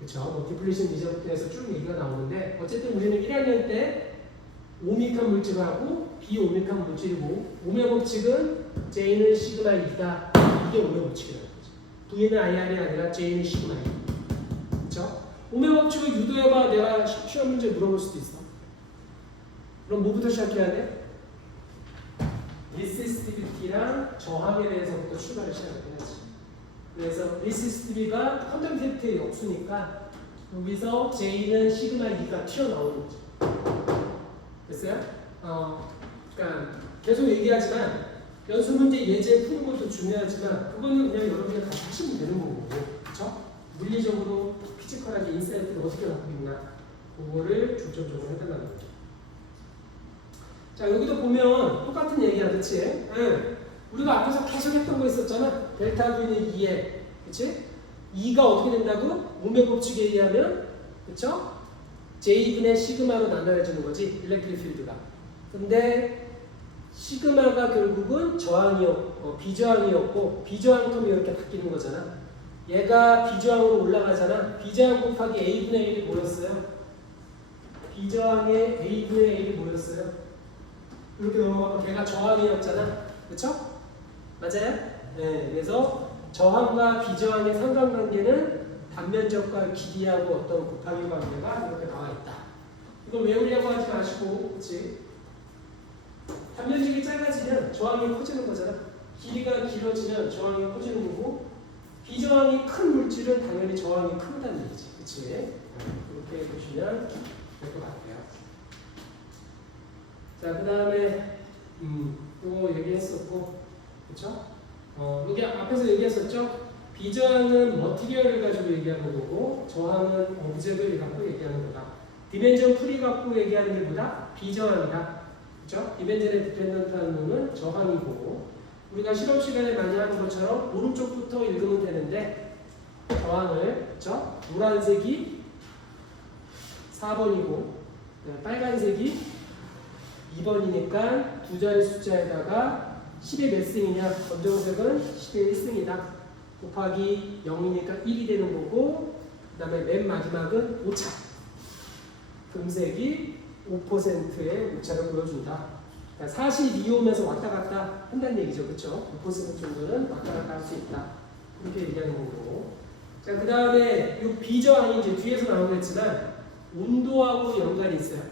그쵸? 뭐 디플리션 리저부터 해서 쭉 얘기가 나오는데 어쨌든 우리는 1학년 때 오믹한 물질하고 비오믹한 물질이고 오메 법칙은 J는 시그마 2다. 이게 오메 법칙이라는 거죠. V는 IR이 아니라 J는 시그마 2. 그쵸? 오메 법칙을 유도해봐. 내가 시험 문제 물어볼 수도 있어. 그럼 뭐부터 시작해야 돼? 리시스티비티랑 저항에 대해서부터 출발을 시작해야지. 그래서 리시스티비티가 컨덕티비티의 역수니까 여기서 J는 시그마 2가 튀어나오는 거죠. 됐어요? 그러니까 계속 얘기하지만 연수 문제 예제 푸는 것도 중요하지만 그거는 그냥 여러분이 다 하시면 되는 거고, 그렇죠? 물리적으로 피지컬하게 인사이트를 어떻게 갖고 있나 그거를 중점적으로 해달라는 거죠. 자, 여기도 보면 똑같은 얘기야, 그치? 응. 우리가 앞에서 계속 했던 거 있었잖아. 델타 V는 2에, 그치? 2가 어떻게 된다고? 오메 법칙에 의하면, 그쵸? J분의 시그마로 나눠지는 거지, 일렉트릭 필드가. 근데 시그마가 결국은 비저항이었고 비저항 텀이 이렇게 바뀌는 거잖아. 얘가 비저항으로 올라가잖아. 비저항 곱하기 A분의 1이 뭐였어요? 비저항에 A분의 1이 뭐였어요? 이렇게 넘어가면 걔가 저항이었잖아. 그쵸? 맞아요? 네, 그래서 저항과 비저항의 상관관계는 단면적과 길이하고 어떤 곱하기 관계가 이렇게 나와 있다. 이걸 외우려고 하지 마시고, 그치? 단면적이 짧아지면 저항이 커지는 거잖아. 길이가 길어지면 저항이 커지는 거고, 비저항이 큰 물질은 당연히 저항이 크다는 얘기지. 그치? 이렇게 보시면 될 것 같아요. 자, 그 다음에, 이거 얘기했었고, 그쵸? 여기 앞에서 얘기했었죠? 비저항은 머티리얼을 가지고 얘기하는 거고 저항은 오브젝트를 갖고 얘기하는 거다. 디멘전 프리 갖고 얘기하는 게 뭐다? 비저항이다. 그렇죠? 디멘전에 디펜던트한 놈은 저항이고 우리가 실험 시간에 많이 하는 것처럼 오른쪽부터 읽으면 되는데 저항을 그렇죠? 노란색이 4번이고 빨간색이 2번이니까 두 자리 숫자에다가 10의 몇 승이냐? 검정색은 10의 1승이다. 곱하기 0이니까 1이 되는 거고, 그 다음에 맨 마지막은 오차. 금색이 5%의 오차를 보여준다. 그러니까 42오면서 왔다 갔다 한다는 얘기죠. 그렇죠? 5% 정도는 왔다 갔다 할 수 있다. 이렇게 얘기하는 거고. 자, 그 다음에 이 비저항이 이제 뒤에서 나오겠지만 온도하고 연관이 있어요.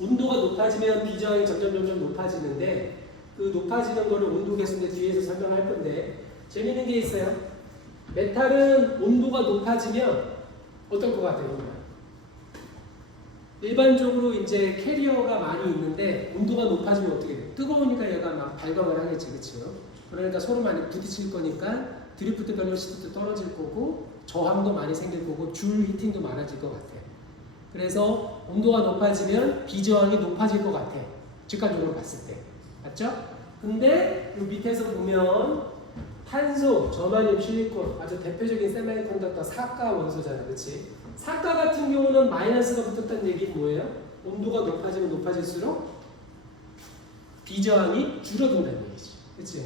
온도가 높아지면 비저항이 점점 높아지는데 그 높아지는 거를 온도 계수인데 뒤에서 설명할 건데 재밌는 게 있어요. 메탈은 온도가 높아지면 어떨 것 같아요? 일반적으로 이제 캐리어가 많이 있는데 온도가 높아지면 어떻게 돼요? 뜨거우니까 얘가 막 발광을 하겠지, 그렇죠? 그러니까 서로 많이 부딪힐 거니까 드리프트 밸런시티도 떨어질 거고 저항도 많이 생길 거고 줄 히팅도 많아질 것 같아요. 그래서 온도가 높아지면 비저항이 높아질 것 같아. 직관적으로 봤을 때. 맞죠? 근데 이 밑에서 보면 탄소, 저마늄, 실리콘 아주 대표적인 세미컨덕터 사가 원소잖아요. 그렇지? 사가 같은 경우는 마이너스가 붙었다는 얘기는 뭐예요? 온도가 높아지면 높아질수록 비저항이 줄어든다는 얘기죠. 그치?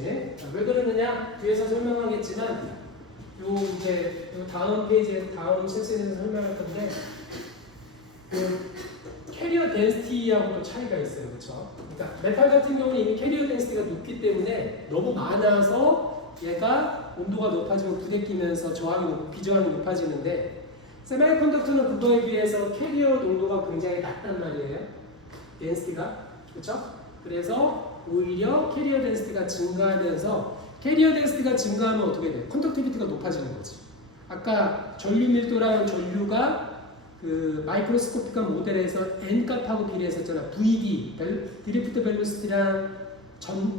왜 그러느냐? 뒤에서 설명하겠지만, 이제 다음 페이지에 다음 섹션에서 설명할 건데, 캐리어 덴시티하고 또 차이가 있어요. 그쵸? 그러니까 메탈 같은 경우는 이미 캐리어 덴시티가 높기 때문에 너무 많아서 얘가 온도가 높아지면 부대끼면서 비저항이 높아지는데, 세미컨덕터는 그거에 비해서 캐리어 농도가 굉장히 낮단 말이에요. 덴시티가. 그쵸? 그래서 오히려 캐리어 덴시티가 증가하면서 캐리어 덴시티가 증가하면 어떻게 돼요? 컨덕티비티가 높아지는 거지. 아까 전류 밀도랑 전류가 그 마이크로스코픽한 모델에서 N값하고 비례했었잖아. VD, 드리프트 벨로시티랑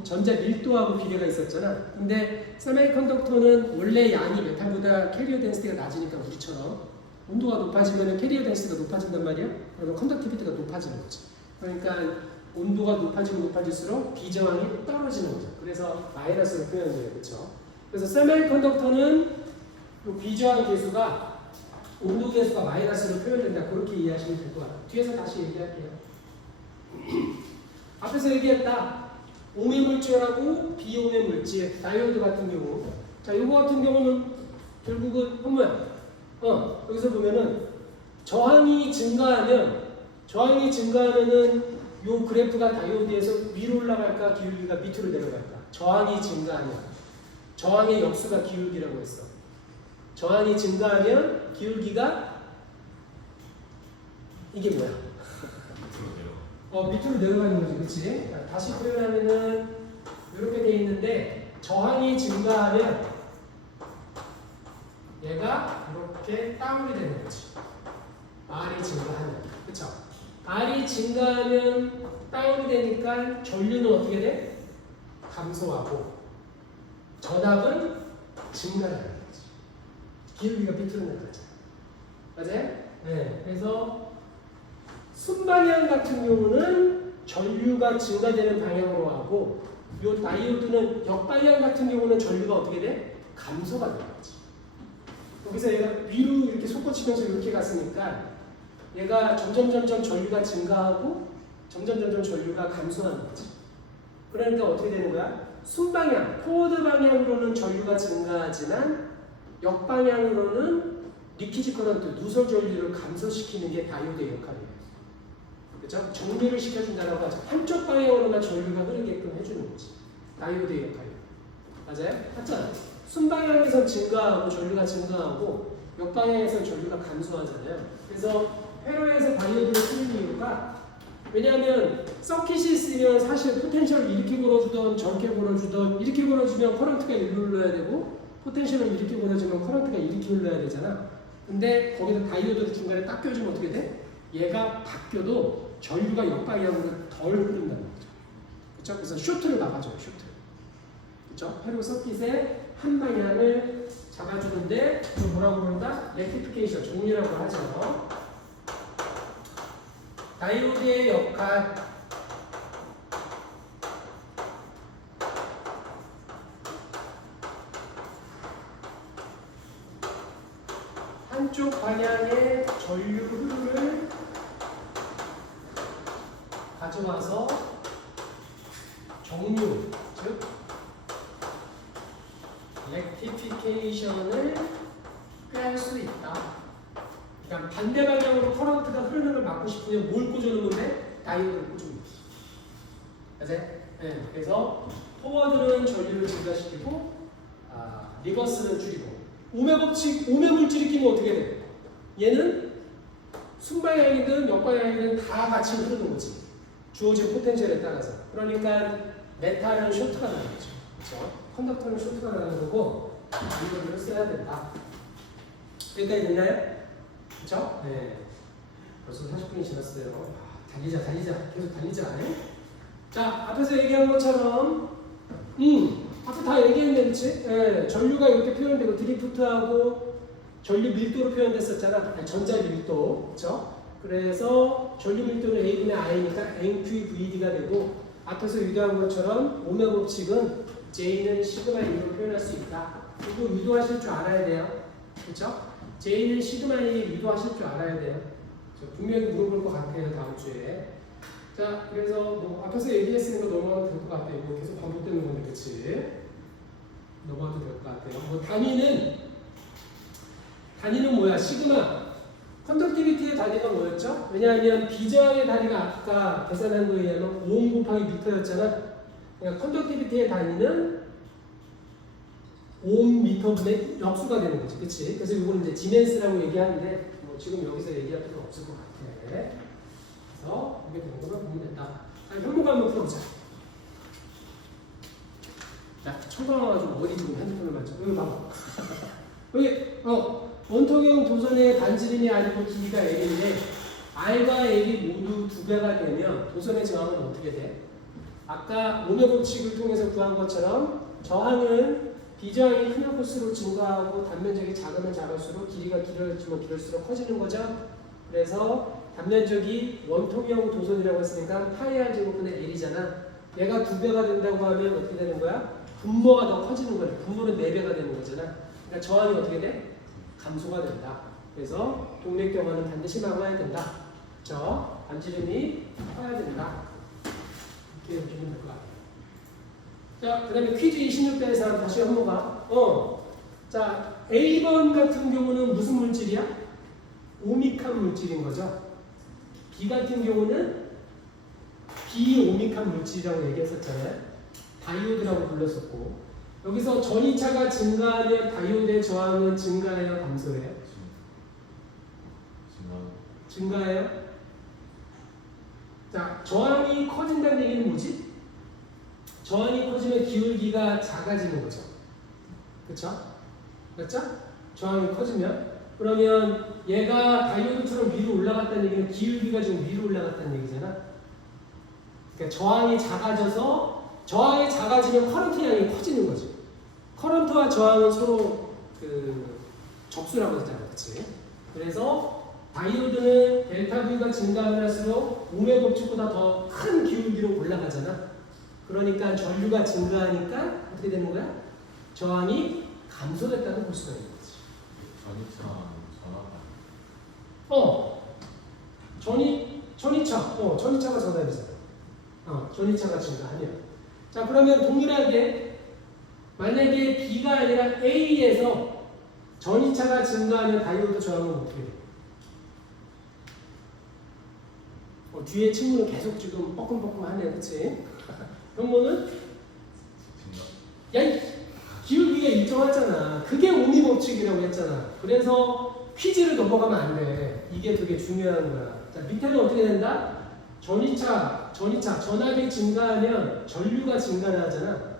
전자 밀도하고 비례가 있었잖아. 근데 세미컨덕터는 원래 양이 메탈보다 캐리어 덴시티가 낮으니까 우리처럼 온도가 높아지면 캐리어 덴시티가 높아진단 말이야. 그러면 컨덕티비티가 높아지는 거지. 그러니까 온도가 높아지면 높아질수록 비저항이 떨어지는 거죠. 그래서 마이너스로 표현돼요. 그렇죠? 그래서 세미컨덕터는 비저항 계수가 온도 계수가 마이너스로 표현된다. 그렇게 이해하시면 될 것 같아요. 뒤에서 다시 얘기할게요. 앞에서 얘기했다. 오매물질하고 비오매물질, 다이오드 같은 경우. 자, 이거 같은 경우는 결국은 뭐야? 여기서 보면은 저항이 증가하면은 요 그래프가 다이오드에서 위로 올라갈까 기울기가 밑으로 내려갈까? 저항이 증가하면 저항의 역수가 기울기라고 했어. 저항이 증가하면 기울기가 이게 뭐야? 밑으로 내려가는 거지, 그렇지? 다시 표현하면은 이렇게 돼 있는데 저항이 증가하면 얘가 이렇게 다운이 되는 거지. R이 증가하면, 그렇죠? R이 증가하면 다운이 되니까 전류는 어떻게 돼? 감소하고 전압은 증가하는 거지. 기울기가 밑으로 내려가잖아. 맞아요? 네. 그래서 순방향 같은 경우는 전류가 증가되는 방향으로 하고 요 다이오드는 역방향 같은 경우는 전류가 어떻게 돼? 감소가 되는 거지. 여기서 얘가 위로 이렇게 솟구치면서 이렇게 갔으니까 얘가 점점 전류가 증가하고 점점 전류가 감소하는 거지. 그러니까 어떻게 되는 거야? 순방향, 포워드 방향으로는 전류가 증가하지만 역방향으로는 리키지 커런트, 누설 전류를 감소시키는 게 다이오드의 역할이에요. 그렇죠? 정리를 시켜준다고 하죠. 한쪽 방향으로만 전류가 흐르게끔 해주는 거지. 다이오드의 역할이에요. 맞아요? 맞잖아요. 순방향에서 증가하고 전류가 증가하고 역방향에서 전류가 감소하잖아요. 그래서 회로에서 다이오드를 쓰는 이유가 왜냐하면 서킷이 있으면 사실 포텐셜을 이렇게 걸어주던 저렇게 걸어주던 이렇게 걸어주면 커런트가 이리로 흘러야 되고 포텐셜을 이렇게 걸어주면 커런트가 이렇게 흘러야 되잖아. 근데 거기다 다이오드를 중간에 딱 껴주면 어떻게 돼? 얘가 바뀌어도 전류가 역방향으로 덜 흐른다는 거죠. 그렇죠? 그래서 쇼트를 막아줘요. 쇼트. 그렇죠? 회로 서킷의 한 방향을 잡아주는데 뭐라고 그런다? 렉티피케이션, 종류라고 하죠. 다이오드의 역할 한쪽 방향의 전류 흐름을 가져와서 정류, 즉 애플리케이션을 할 수 있다. 그러니까 반대 방향으로 커런트가 흐르는 걸 막고 싶으면 뭘 꽂아놓으면 돼? 다이오드를 꽂으면 돼. 맞아요? 네. 그래서 포워드는 전류를 증가시키고 리버스는 줄이고 오매 법칙, 오매 물질이 끼면 어떻게 돼? 얘는 순방향이든 역방향이든 다 같이 흐르는 거지. 주어진 포텐셜에 따라서. 그러니까 메탈은 쇼트가 나는 거죠. 그렇죠? 컨덕터는 쇼트가 나는 거고 이거를 써야 된다. 여기까지 됐나요? 그렇죠? 네. 벌써 40분이 지났어요. 달리자. 계속 달리자. 자, 앞에서 얘기한 것처럼 앞에 다 얘기했네, 그치? 예, 전류가 이렇게 표현되고 드리프트하고 전류 밀도로 표현됐었잖아. 전자 밀도, 그렇죠? 그래서 전류 밀도는 A분의 I니까 NQVD가 되고 앞에서 유도한 것처럼 오메 법칙은 J는 시그마 E로 표현할 수 있다. 그리고 유도하실 줄 알아야 돼요. 그렇죠? J는 시그마 E 유도하실 줄 알아야 돼요. 분명히 물어볼 것 같아요, 다음 주에. 자, 그래서 뭐 앞에서 얘기했으니까 넘어가도 될 것 같아요. 이거 계속 반복되는 건데, 그치? 넘어가도 될 것 같아요. 뭐 단위는 뭐야? 시그마. 컨덕티비티의 단위가 뭐였죠? 왜냐하면 비저항의 단위가 아까 계산한 거에 의하면 5옴 곱하기 미터였잖아. 그러니까 컨덕티비티의 단위는 5옴 미터분의 역수가 되는 거지, 그치? 그래서 이거는 이제 지멘스라고 얘기하는데 뭐 지금 여기서 얘기할 필요 없을 것 같아. 그래서 이게 되는 거만 보면 된다. 현무가 한번 풀어보자. 자, 청강와가지고 어디 지금 핸드폰을 만져? 여기 봐봐. 여기 원통형 도선의 반지름이 R이고 길이가 L인데 R과 L이 모두 2배가 되면 도선의 저항은 어떻게 돼? 아까 오메 법칙을 통해서 구한 것처럼 저항은 비저항이 크면 클수록 증가하고 단면적이 작으면 작을수록 길이가 길어지면 길을수록 커지는 거죠. 그래서 단면적이 원통형 도선이라고 했으니까 파이 R 제곱분의 L이잖아. 얘가 2배가 된다고 하면 어떻게 되는 거야? 분모가 더 커지는 거야. 분모는 4배가 되는 거잖아. 그러니까 저항이 어떻게 돼? 감소가 된다. 그래서 동맥경화는 반드시 막아야 된다. 그렇죠? 반지름이 커야 된다. 이렇게 보시면 될 것 같아요. 자, 그 다음에 퀴즈 26배에서 다시 한번 가. 자, A번 같은 경우는 무슨 물질이야? 오믹한 물질인 거죠. B 같은 경우는 비오믹한 물질이라고 얘기했었잖아요. 다이오드라고 불렀었고 여기서 전이차가 증가하면 다이오드의 저항은 증가해요, 감소해요? 증가해요? 자, 저항이 커진다는 얘기는 뭐지? 저항이 커지면 기울기가 작아지는 거죠. 그렇죠? 맞죠? 저항이 커지면 그러면 얘가 다이오드처럼 위로 올라갔다는 얘기는 기울기가 좀 위로 올라갔다는 얘기잖아. 그러니까 저항이 작아지면 커런트 양이 커지는 거지. 커런트와 저항은 서로 접수라고 했잖아, 그렇지? 그래서 다이오드는 델타 V가 증가하면 할수록 오메 법칙보다 더 큰 기울기로 올라가잖아. 그러니까 전류가 증가하니까 어떻게 되는 거야? 저항이 감소됐다고 볼 수가 있는 거지. 전이차가 정답이잖아. 전이차가 증가하면. 자, 그러면 동일하게 만약에 B가 아니라 A에서 전이차가 증가하면 다이오드 저항은 어떻게 돼? 뒤에 친구는 계속 지금 뻐끔뻐끔하네, 그치? 현모는? 야, 기울기가 일정하잖아. 그게 오미 법칙이라고 했잖아. 그래서 퀴즈를 넘어가면 안 돼. 이게 되게 중요한 거야. 자, 밑에는 어떻게 된다? 전압이 증가하면 전류가 증가를 하잖아.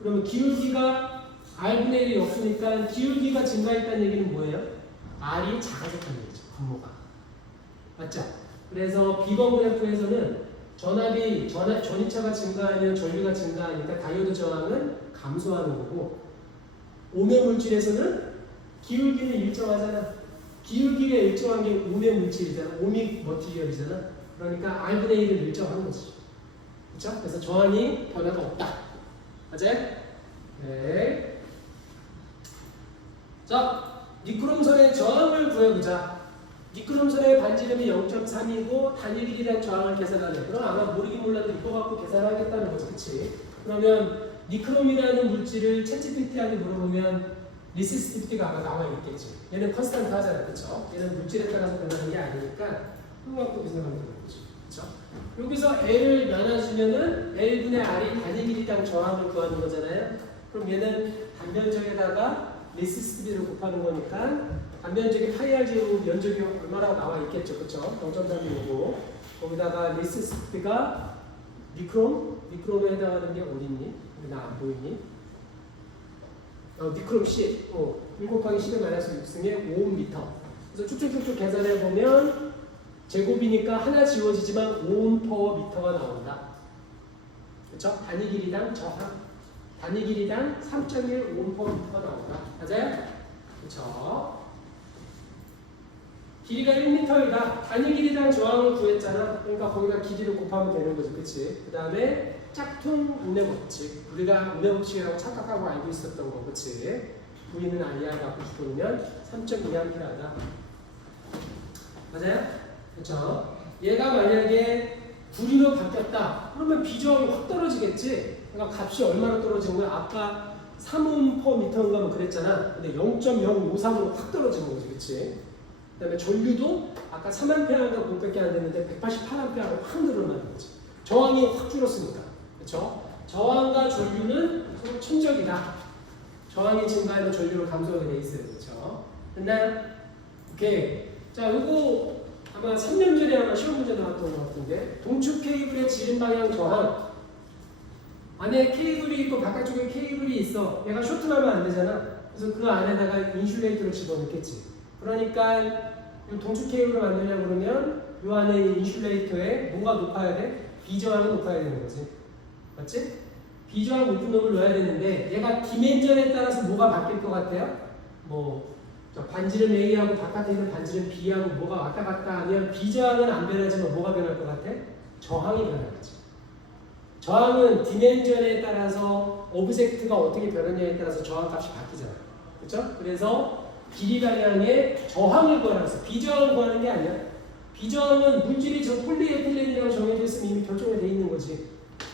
그러면 기울기가 R분의 1이 없으니까 기울기가 증가했다는 얘기는 뭐예요? R이 작아졌다는 얘기죠. 분모가. 맞죠? 그래서 B번 그래프에서는 전이차가 증가하면 전류가 증가하니까 다이오드 저항은 감소하는 거고 오메 물질에서는 기울기는 일정하잖아. 기울기가 일정한 게 오메 물질이잖아. 오믹 머티리얼이잖아. 그러니까 R분의 1은 일정한 거지. 그렇죠? 그래서 저항이 변화가 없다. 맞아요? 네. 자, 니크롬선의 저항을 구해보자. 니크롬선의 반지름이 0.3이고 단일 길이랑 저항을 계산하네. 그럼 아마 모르긴 몰라도 이거 갖고 계산하겠다는 거지, 그렇지? 그러면 니크롬이라는 물질을 챗GPT한테 물어보면 리시스티비티가 아마 나와 있겠지. 얘는 컨스탄트 하잖아, 그렇죠? 얘는 물질에 따라서 변하는 게 아니니까 그거 갖고 생각하면 되는 거죠, 그렇죠? 여기서 L을 나눠주면은 L분의 R이 단위 길이당 저항을 구하는 거잖아요. 그럼 얘는 단면적에다가 리시스티비티를 곱하는 거니까 단면적이 파이 R 제곱 면적이 얼마나 나와 있겠죠, 그렇죠? 0.3이고 거기다가 리시스티비티가 니크롬에 해당하는 게 어딨니? 나 안 보이니? 니크롬 10, 1 곱하기 10의 마이너스 6승에 5m. 그래서 쭉쭉쭉쭉 계산해 보면 제곱이니까 하나 지워지지만 5m/m가 나온다. 그렇죠? 단위 길이당 저항. 단위 길이당 3.1 5m/m가 나온다. 맞아요? 그렇죠? 길이가 1m이다. 단위 길이당 저항을 구했잖아. 그러니까 거기다 길이를 곱하면 되는 거지, 그렇지? 그 다음에 짝퉁 운의 법칙. 우리가 운의 법칙이라고 착각하고 알고 있었던 거, 그렇지? V는 IR 갖고 주면 3.2A다. 맞아요? 그렇죠? 얘가 만약에 V로 바뀌었다. 그러면 비저항이 확 떨어지겠지? 그러니까 값이 얼마나 떨어지는 거야? 아까 3옴/m인가 뭐 그랬잖아. 근데 0.053으로 확 떨어지는 거지, 그렇지? 그 다음에 전류도 아까 3A인가 그것밖에 안 됐는데 188A로 확 늘어나는 거지. 저항이 확 줄었으니까. 그렇죠? 저항과 전류는 서로 천적이다. 저항이 증가하면 전류를 감소하게 돼 있어요. 그렇죠? 됐나요? 오케이. 자, 요거 아마 3년 전에 아마 시험 문제 나왔던 것 같은데 동축 케이블의 지름 방향 저항 안에 케이블이 있고 바깥쪽에 케이블이 있어. 얘가 쇼트하면 안 되잖아. 그래서 그 안에다가 인슐레이터를 집어넣겠지. 그러니까 이 동축 케이블을 만들려고 그러면 이 안에 인슐레이터에 뭐가 높아야 돼? 비저항이 높아야 되는 거지. 맞지? 비저항 높은 놈을 넣어야 되는데 얘가 디멘전에 따라서 뭐가 바뀔 것 같아요? 뭐 반지름 A하고 바깥에 있는 반지름 B하고 뭐가 왔다 갔다 하면 비저항은 안 변하지만 뭐가 변할 것 같아? 저항이 변하겠지. 저항은 디멘전에 따라서 오브젝트가 어떻게 변하냐에 따라서 저항값이 바뀌잖아. 그렇죠? 그래서 길이 방향의 저항을 구하라고 했어. 비저항을 구하는 게 아니야. 비저항은 물질이 저 폴리에틸렌이라고 정해져 있으면 이미 결정이 돼 있는 거지.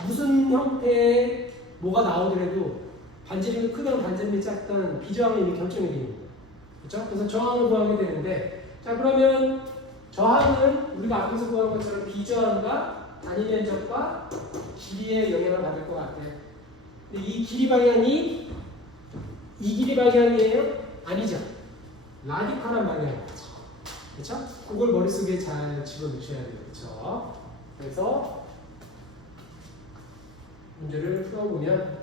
무슨 형태의 뭐가 나오더라도 반지름이 크든 반지름이 작든 비저항은 이미 결정이 돼 있는 거야. 그렇죠? 그래서 저항을 구하게 되는데, 자 그러면 저항은 우리가 앞에서 구한 것처럼 비저항과 단위 면적과 길이의 영향을 받을 것 같아. 근데 이 길이 방향이 이 길이 방향이에요? 아니죠. 라디칼한 방향이죠. 그렇죠? 그걸 머릿속에 잘 집어넣으셔야 돼요. 그렇죠? 그래서 문제를 풀어보면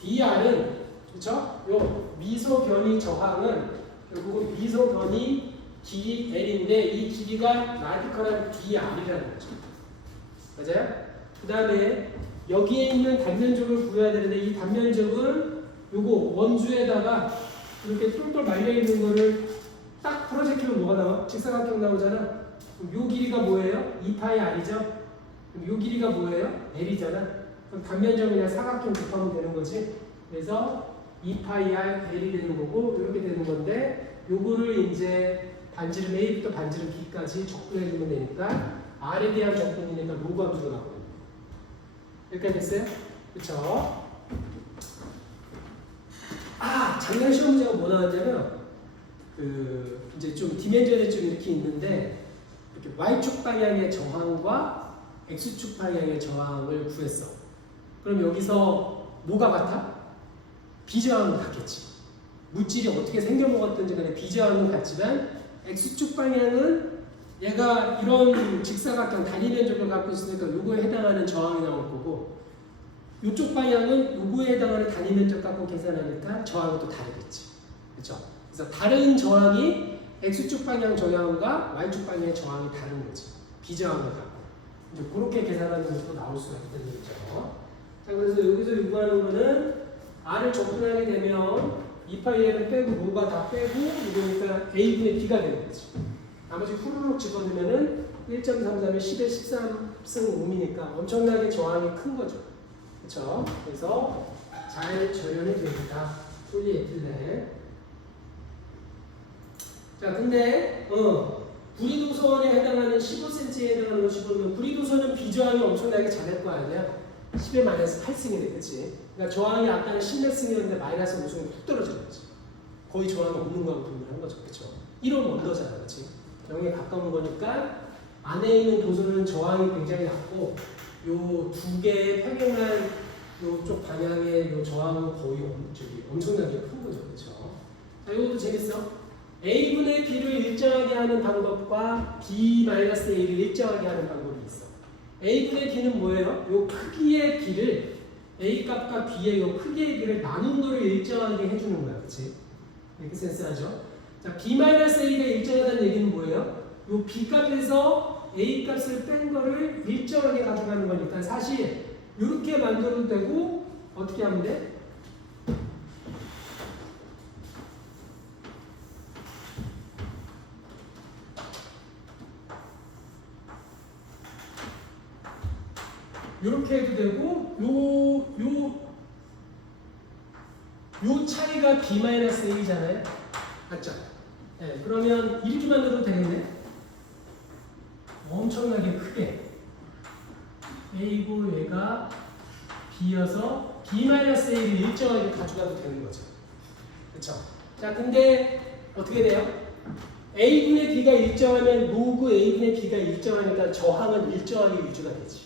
DR은 그렇죠? 요 미소 변이 저항은 결국은 미소 변이 길이 L인데 이 길이가 라디컬한 DR이라는 거죠. 맞아요? 그 다음에 여기에 있는 단면적을 구해야 되는데 이 단면적은 요거 원주에다가 이렇게 똘똘 말려있는 거를 딱 풀어제끼면 뭐가 나와? 직사각형 나오잖아. 그럼 요 길이가 뭐예요? 2파이 R이죠? 그럼 요 길이가 뭐예요? L이잖아. 그럼 단면적이나 사각형 곱하면 되는 거지. 그래서 2파이 R L이 되는 거고 이렇게 되는 건데 요거를 이제 반지름 A부터 반지름 B까지 적분해주면 되니까 R에 대한 적분이니까 로그 함수로 나오거든요. 여기까지 됐어요? 그쵸? 작년 시험 문제가 뭐 나왔냐면 이제 좀 디멘전에 좀 이렇게 있는데 이렇게 Y축 방향의 저항과 X축 방향의 저항을 구했어. 그럼 여기서 뭐가 같아? 비저항은 같겠지. 물질이 어떻게 생겨먹었든지 간에 비저항은 같지만 X축 방향은 얘가 이런 직사각형 단위 면적을 갖고 있으니까 요거에 해당하는 저항이 나올 거고 이쪽 방향은 요거에 해당하는 단위 면적 갖고 계산하니까 저항이 또 다르겠지. 그렇죠? 그래서 다른 저항이 X축 방향 저항과 Y축 방향의 저항이 다른 거지. 비저항을 갖고. 이제 그렇게 계산하는 것도 나올 수가 있다는 얘기죠. 자, 그래서 여기서 요구하는 거는 R을 접근하게 되면 2파이를 빼고 뭐가 다 빼고 이거니까 A분의 B가 되는 거지. 나머지 후루룩 집어넣으면은 1.33에 10에 13승 5이니까 엄청나게 저항이 큰 거죠. 그렇죠? 그래서 잘 절연이 됩니다. 폴리에틸렌. 자, 근데 구리도선에 해당하는 15cm에 해당하는 거 집어넣으면 구리도선은 비저항이 엄청나게 작을 거 아니야. 10의 마이너스 8승이네, 그치? 그러니까 저항이 아까는 10몇 승이었는데 마이너스 5승으로 툭 떨어진 거지. 거의 저항이 없는 거하고 동일한 거죠, 그쵸? 1호 원더잖아, 그치? 0에 가까운 거니까 안에 있는 도수는 저항이 굉장히 낮고 요 두 개의 평행한 요쪽 방향의 요 저항은 거의 엄청나게 큰 거죠, 그쵸? 자, 이것도 재밌어. A분의 B를 일정하게 하는 방법과 B-A를 일정하게 하는 방법이 있어. A분의 B는 뭐예요? 요 크기의 B를 A 값과 B의 요 크기의 B를 나눈 거를 일정하게 해주는 거야, 그치? 이렇게 센스하죠? 자, B-A가 일정하다는 얘기는 뭐예요? 요 B 값에서 A 값을 뺀 거를 일정하게 가져가는 거니까 사실 이렇게 만들어도 되고 어떻게 하면 돼? 이렇게 해도 되고 요 차이가 B-A잖아요. 맞죠? 네, 그러면 이렇게 만들어도 되겠네. 엄청나게 크게 A고 얘가 B여서 B-A를 일정하게 가져가도 되는 거죠. 그렇죠? 자, 근데 어떻게 돼요? A분의 B가 일정하면 로그 A분의 B가 일정하니까 저항은 일정하게 유지가 되지.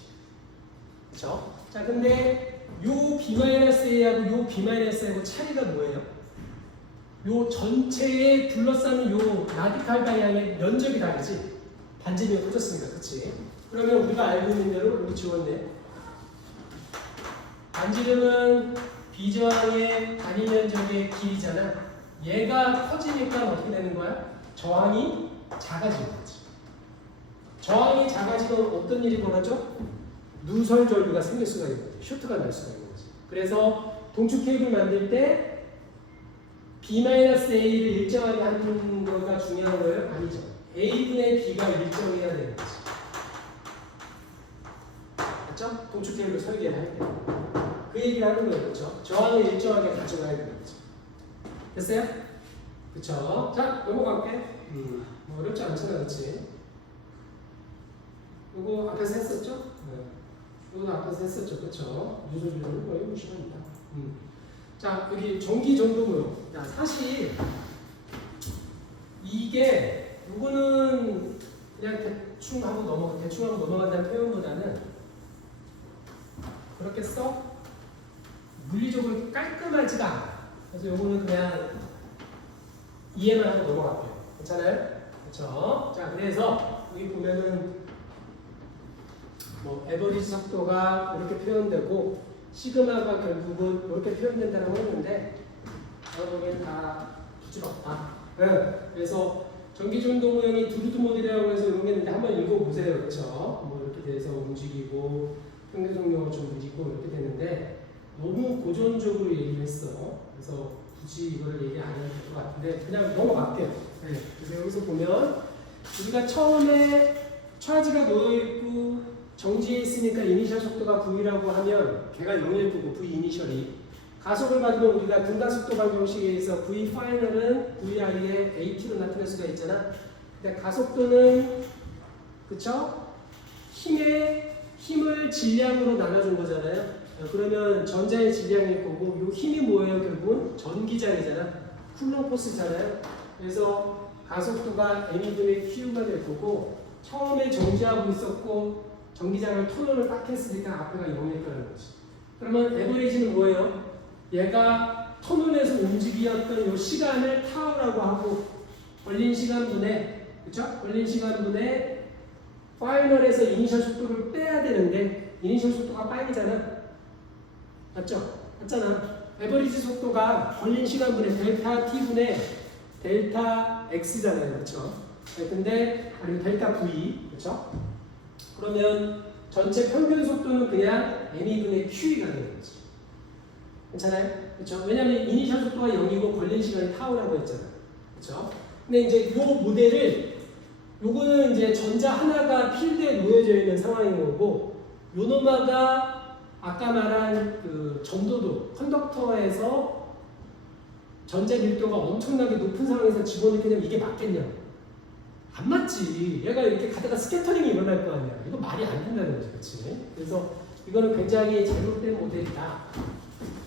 그렇죠? 자, 근데 요 B-A하고 요 B-A하고 차이가 뭐예요? 요 전체에 둘러싸는 요 라디칼 방향의 면적이 다르지. 반지름이 커졌습니다. 그치? 그러면 우리가 알고 있는 대로 여기 지웠네. 반지름은 비저항의 단위 면적의 길이잖아. 얘가 커지니까 어떻게 되는 거야? 저항이 작아지는 거지. 저항이 작아지면 어떤 일이 벌어져? 누설 전류가 생길 수가 있는 거지. 쇼트가 날 수가 있는 거지. 그래서 동축 케이블 만들 때 B-A를 일정하게 하는 거가 중요한 거예요? 아니죠. A분의 B가 일정해야 되는 거지. 맞죠? 동축 케이블 설계를 할 때. 그 얘기를 하는 거예요. 그렇죠? 저항을 일정하게 가져가야 되는 거죠. 됐어요? 그렇죠? 자, 넘어갈게. 뭐 어렵지 않잖아, 그렇지? 이거 앞에서 했었죠? 네. 이거 앞에서 했었죠, 그렇죠? 유소주의는 거의 무시합니다. 자, 여기 전기 전도무용. 야, 사실 이게 요거는 그냥 대충 하고 넘어간다는 표현보다는 그렇게 써 물리적으로 깔끔하지가 않아. 그래서 요거는 그냥 이해만 하고 넘어갈게요. 괜찮아요? 그렇죠? 자, 그래서 여기 보면은 뭐 에버리지 속도가 이렇게 표현되고 시그마가 결국은 이렇게 표현된다고 했는데 제가 보기엔 다 부질없다. 네. 그래서 전기전도 모형이 두루드 모델이라고 해서 이런 게 있는데 한번 읽어보세요. 그렇죠? 뭐 이렇게 돼서 움직이고 평균속력을 좀 느리고 이렇게 되는데 너무 고전적으로 얘기를 했어. 그래서 굳이 이거를 얘기 안 해도 될 것 같은데 그냥 넘어갈게요. 네. 그래서 여기서 보면 우리가 처음에 차지가 놓여있고 정지해 있으니까 이니셜 속도가 V라고 하면 걔가 0일 거고 V 이니셜이 가속을 받으면 우리가 등가속도 방정식에 의해서 V 파이널은 VI의 AT로 나타낼 수가 있잖아. 근데 가속도는 그쵸? 힘을 질량으로 나눠준 거잖아요. 그러면 전자의 질량일 거고 이 힘이 뭐예요? 결국은 전기장이잖아. 쿨럼 포스잖아요. 그래서 가속도가 m분의 q가 될 거고 처음에 정지하고 있었고 전기장을 토론을 딱 했으니까 앞에가 0일 거라는 거지. 그러면 에버리지는 뭐예요? 얘가 터널에서 움직이었던 이 시간을 타우라고 하고 걸린 시간분에 그쵸? 걸린 시간분에 파이널에서 이니셜 속도를 빼야 되는데 이니셜 속도가 파이잖아. 맞죠? 맞잖아. 에버리지 속도가 걸린 시간분의 델타 t분의 델타 x잖아요. 그렇죠? 근데 아니면 델타 v 그렇죠? 그러면 전체 평균 속도는 그냥 m분의 q가 되는 거지. 괜찮아요? 그렇죠? 왜냐하면 이니셜 속도가 0이고 걸린 시간이 타우라고 했잖아. 그렇죠? 근데 이제 이 모델을 요거는 이제 전자 하나가 필드에 놓여져 있는 상황인 거고 요노마가 아까 말한 그 전도도 컨덕터에서 전자 밀도가 엄청나게 높은 상황에서 집어넣게 되면 이게 맞겠냐고. 안 맞지. 얘가 이렇게 가다가 스캐터링이 일어날 거 아니야. 이거 말이 안 된다는 거지, 그렇지? 그래서 이거는 굉장히 잘못된 모델이다.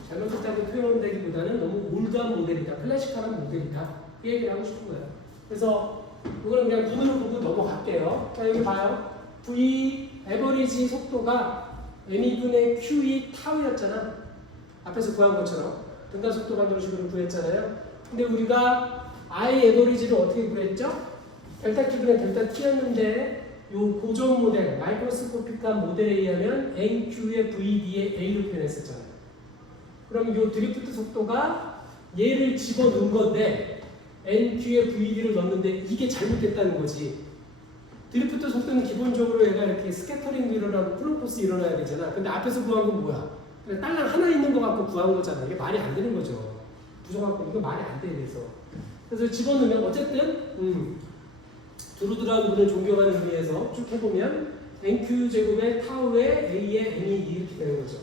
잘못됐다고 표현되기보다는 너무 올드한 모델이다. 클래식한 모델이다. 이 얘기를 하고 싶은 거예요. 그래서 이거는 그냥 눈으로 보고 넘어갈게요. 자, 여기 봐요. V 에버리지 속도가 m분의 q이 타우였잖아. 앞에서 구한 것처럼 등간 속도 방정식으로 구했잖아요. 근데 우리가 I 에버리지를 어떻게 구했죠? 델타 Q분의 델타 T였는데 요 고정 모델, 마이크로스코픽한 모델에 의하면 NQ의 VD의 A로 표현했었잖아요. 그럼 요 드리프트 속도가 얘를 집어넣은 건데 NQ의 VD를 넣었는데 이게 잘못됐다는 거지. 드리프트 속도는 기본적으로 얘가 이렇게 스캐터링 일어나고 플로포스 일어나야 되잖아. 근데 앞에서 구한 건 뭐야? 딸랑 하나 있는 거 갖고 구한 거잖아. 이게 말이 안 되는 거죠. 부정하고 이거 말이 안 돼. 그래서 집어넣으면 어쨌든 두루두루한 분을 존경하는 의미에서 쭉 해보면 NQ제곱의 타우의 A의 N이 이렇게 되는 거죠.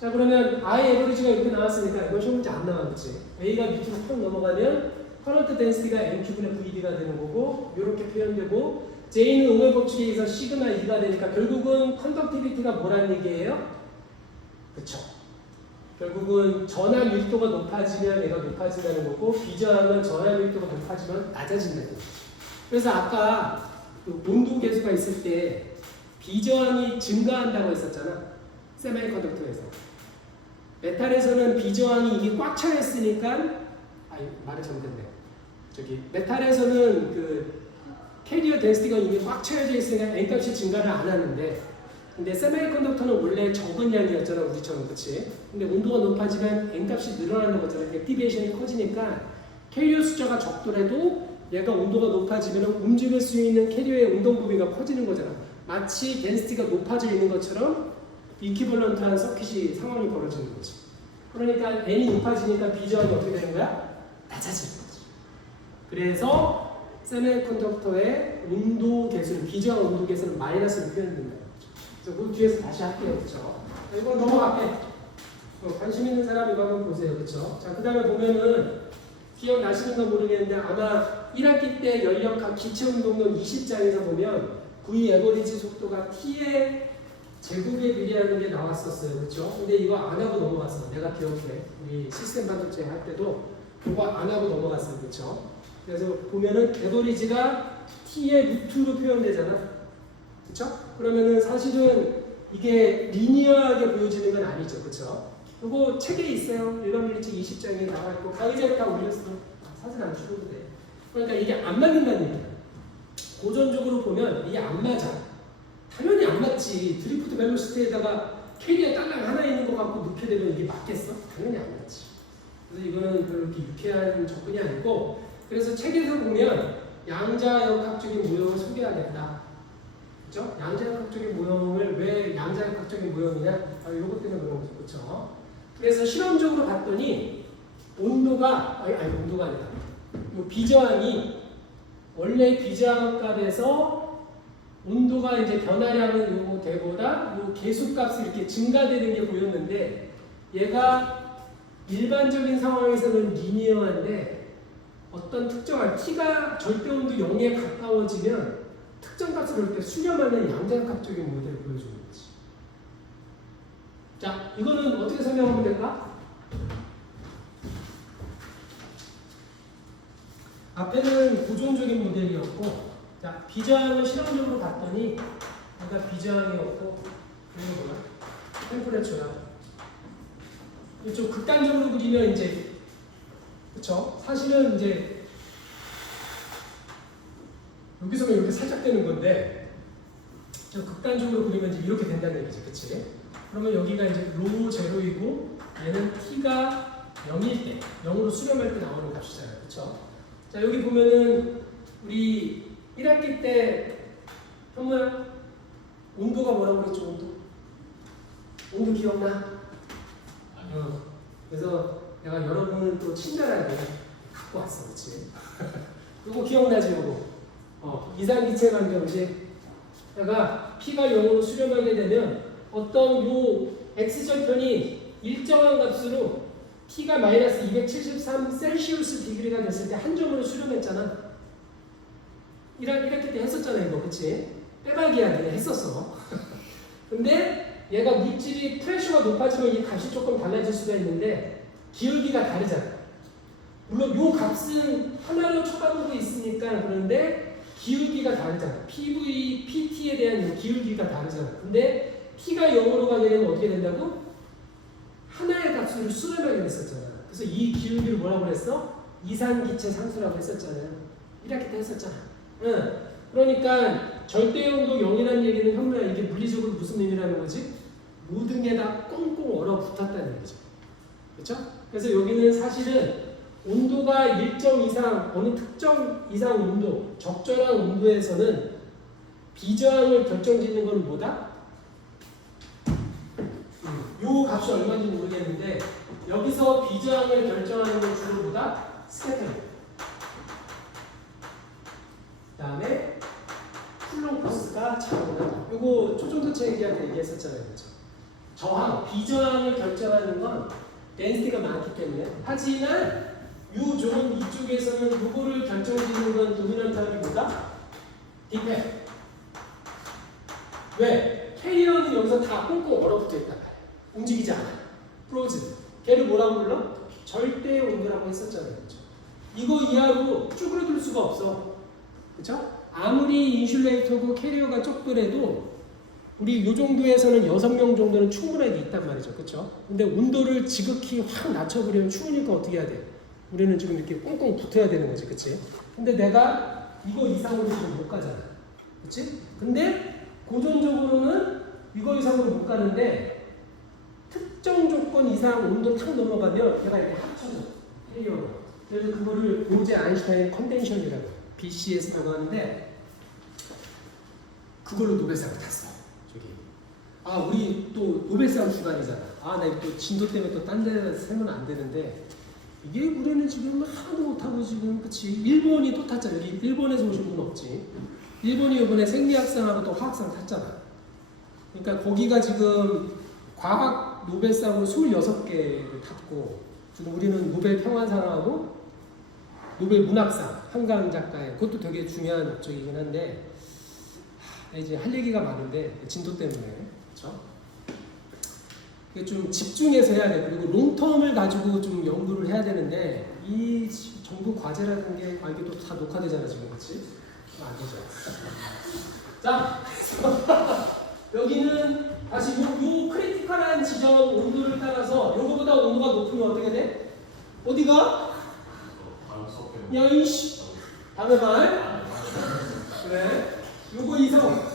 자, 그러면 I 에버리지가 이렇게 나왔으니까 이건 시험 문제 안 나왔지. A가 밑으로 쭉 넘어가면 커런트 덴시티가 NQ분의 VD가 되는 거고 이렇게 표현되고 J는 옹의 법칙에 의해서 시그마 2가 되니까 결국은 컨덕티비티가 뭐라는 얘기예요? 그쵸. 결국은 전압 밀도가 높아지면 얘가 높아진다는 거고 비저항은 전압 밀도가 높아지면 낮아진다는 거죠. 그래서 아까 그 온도 계수가 있을 때 비저항이 증가한다고 했었잖아. 세미컨덕터에서. 메탈에서는 비저항이 이게 꽉 차 있으니까 말이 잘못됐네. 메탈에서는 그 캐리어 덴시티가 이미 꽉 차여져 있으니까 N값이 증가를 안 하는데 근데 세미컨덕터는 원래 적은 양이었잖아 우리처럼. 그치? 근데 온도가 높아지면 N값이 늘어나는 거잖아. 액티베이션이 커지니까 캐리어 숫자가 적더라도 얘가 온도가 높아지면 움직일 수 있는 캐리어의 운동 범위가 커지는 거잖아. 마치 덴시티가 높아져 있는 것처럼 이퀴벌런트한 서킷이 상황이 벌어지는 거지. 그러니까 N이 높아지니까 비저항이 어떻게 되는 거야? 낮아지는 거지. 그래서 세미컨덕터의 온도 계수는 비저항 온도 계수는 마이너스로 표현된다. 그래서 그 뒤에서 다시 할게요. 그렇죠? 이거 넘어갈게. 관심 있는 사람 이거 한번 보세요. 그렇죠? 자, 그 다음에 보면은 기억나시는가 모르겠는데 아마 1학기 때 연력학 기체운동론 20장에서 보면 V 에버리지 속도가 T의 제곱에 비례하는 게 나왔었어요. 그렇죠? 근데 이거 안 하고 넘어갔어. 내가 기억해. 우리 시스템 반도체 할 때도 그거 안 하고 넘어갔어요. 그렇죠? 그래서 보면은 에버리지가 T의 루트로 표현되잖아. 그렇죠? 그러면은 사실은 이게 리니어하게 보여지는 건 아니죠. 그렇죠? 이거 책에 있어요. 일반 물리책 20장에 나와 있고 강의자를 다 올렸어. 사진 안 찍어도 돼. 그러니까 이게 안 맞는다는 얘기야. 고전적으로 보면 이게 안 맞아. 당연히 안 맞지. 드리프트 벨로시티에다가 캐리어 딸랑 하나 있는 거 갖고 넣게 되면 이게 맞겠어? 당연히 안 맞지. 그래서 이거는 그렇게 유쾌한 접근이 아니고 그래서 책에서 보면 양자역학적인 모형을 소개하겠다. 그렇죠? 양자역학적인 모형을 왜 양자역학적인 모형이냐? 이것 때문에 그런 거죠. 그렇죠? 그래서 실험적으로 봤더니 온도가 온도가 아니라 이 비저항이 원래 비저항 값에서 온도가 이제 변화량은 요 대보다 요 계수값이 이렇게 증가되는 게 보였는데 얘가 일반적인 상황에서는 리니어한데 어떤 특정한 T가 절대온도 0에 가까워지면 특정 값을 볼 때 수렴하는 양자역학적인 모델을 보여주는 거지. 자, 이거는 어떻게 설명하면 될까? 앞에는 고정적인 모델이었고, 자, 비저항을 실험적으로 봤더니, 아까 비저항이었고, 이거 뭐야? 템퍼레처야. 좀 극단적으로 그리면 이제, 그쵸? 사실은 이제, 여기서는 이렇게 살짝 되는 건데, 좀 극단적으로 그리면 이제 이렇게 된다는 얘기죠. 그치? 그러면 여기가 이제 로 제로이고, 얘는 t가 0일 때, 0으로 수렴할 때 나오는 값이잖아요. 그쵸? 자, 여기 보면은 우리 1학기 때 현모야 온도가 뭐라고 그랬죠? 온도 기억나? 그래서 내가 여러분을 또 친절하게 갖고 왔어. 그치? 이거 기억나지? 이거 이상기체 방정식. 내가 P가 0으로 수렴하게 되면 어떤 요 X절편이 일정한 값으로 T가 마이너스 273 셀시우스 디그리가 됐을 때 한 점으로 수렴했잖아. 1학기 때 했었잖아, 이거. 그치? 빼박이야, 그냥 했었어. 근데 얘가 물질이 프레셔가 높아지면 이 값이 조금 달라질 수가 있는데 기울기가 다르잖아. 물론 요 값은 하나로 쳐다보고 있으니까 그런데 기울기가 다르잖아. PV, PT에 대한 요 기울기가 다르잖아. 근데 T가 0으로 가게 되면 어떻게 된다고? 하나의 값으로 수렴하게 됐었잖아. 그래서 이 기울기를 뭐라고 그랬어? 이산기체 상수라고 했었잖아요. 이렇게 때 했었잖아. 응. 그러니까 절대온도 0이라는 얘기는 현무야 이게 물리적으로 무슨 의미라는 거지? 모든 게 다 꽁꽁 얼어붙었다는 얘기죠. 그렇죠? 그래서 여기는 사실은 온도가 일정 이상 어느 특정 이상 온도, 적절한 온도에서는 비저항을 결정짓는 건 뭐다? 요 값이 얼마인지 모르겠는데 여기서 비저항을 결정하는 건 주로 뭐다? 스캐터링. 그 다음에 쿨롱 포스가 작용한다. 요거 초중도체 얘기할 때 얘기했었잖아요. 그렇죠? 저항, 비저항을 결정하는 건 덴시티가 많기 때문에. 하지만 요 존 이쪽에서는 요거를 결정짓는 건 도미넌트함이 뭐다? 디펙. 왜? 캐리어는 여기서 다 꽁꽁 얼어붙어 있단 말이야. 움직이지 않아. 프로즌. 걔를 뭐라고 불러? 절대 온도라고 했었잖아요. 그렇죠? 이거 이하로 쭈그러들 수가 없어. 그렇죠? 아무리 인슐레이터고 캐리어가 좁더라도 우리 요 정도에서는 6명 정도는 충분하게 있단 말이죠. 그렇죠? 근데 온도를 지극히 확 낮춰버리면 추우니까 어떻게 해야 돼? 우리는 지금 이렇게 꽁꽁 붙어야 되는 거지. 그치? 근데 내가 이거 이상으로 지금 못 가잖아. 그치? 근데 고전적으로는 이거 이상으로 못 가는데 특정 조건 이상 온도 탁 넘어가면 얘가 이렇게 합쳐져. 캐리어로. 그래서 그거를 로제 아인슈타인 컨덴션이라고 BCS라고 하는데 그걸로 노벨상을 탔어. 저기. 아 우리 또 노벨상 주간이잖아. 아 나 또 진도 때문에 또 딴 데 세면 안 되는데 이게 우리는 지금 하나도 못하고 지금 그치 일본이 또 탔잖아. 여기 일본에서 오신 분 없지. 일본이 이번에 생리학상하고 또 화학상 탔잖아. 그러니까 거기가 지금 과학 노벨상으로 26개를 탔고 지금 우리는 노벨 평화상하고 노벨 문학상 한강 작가의 그것도 되게 중요한 업적이긴 한데 이제 할 얘기가 많은데 진도 때문에 그렇죠? 이게 좀 집중해서 해야 돼. 그리고 롱텀을 가지고 좀 연구를 해야 되는데 이 정부 과제라는 게 이게 또 다 녹화되잖아 지금 그렇지? 안 되죠. 자 여기는 다시 요 크리티컬한 지점 온도를 따라서 요거보다 온도가 높으면 어떻게 돼? 어디가? 다음 수업 때 야 이씨 다음에 말 그래 요거 이상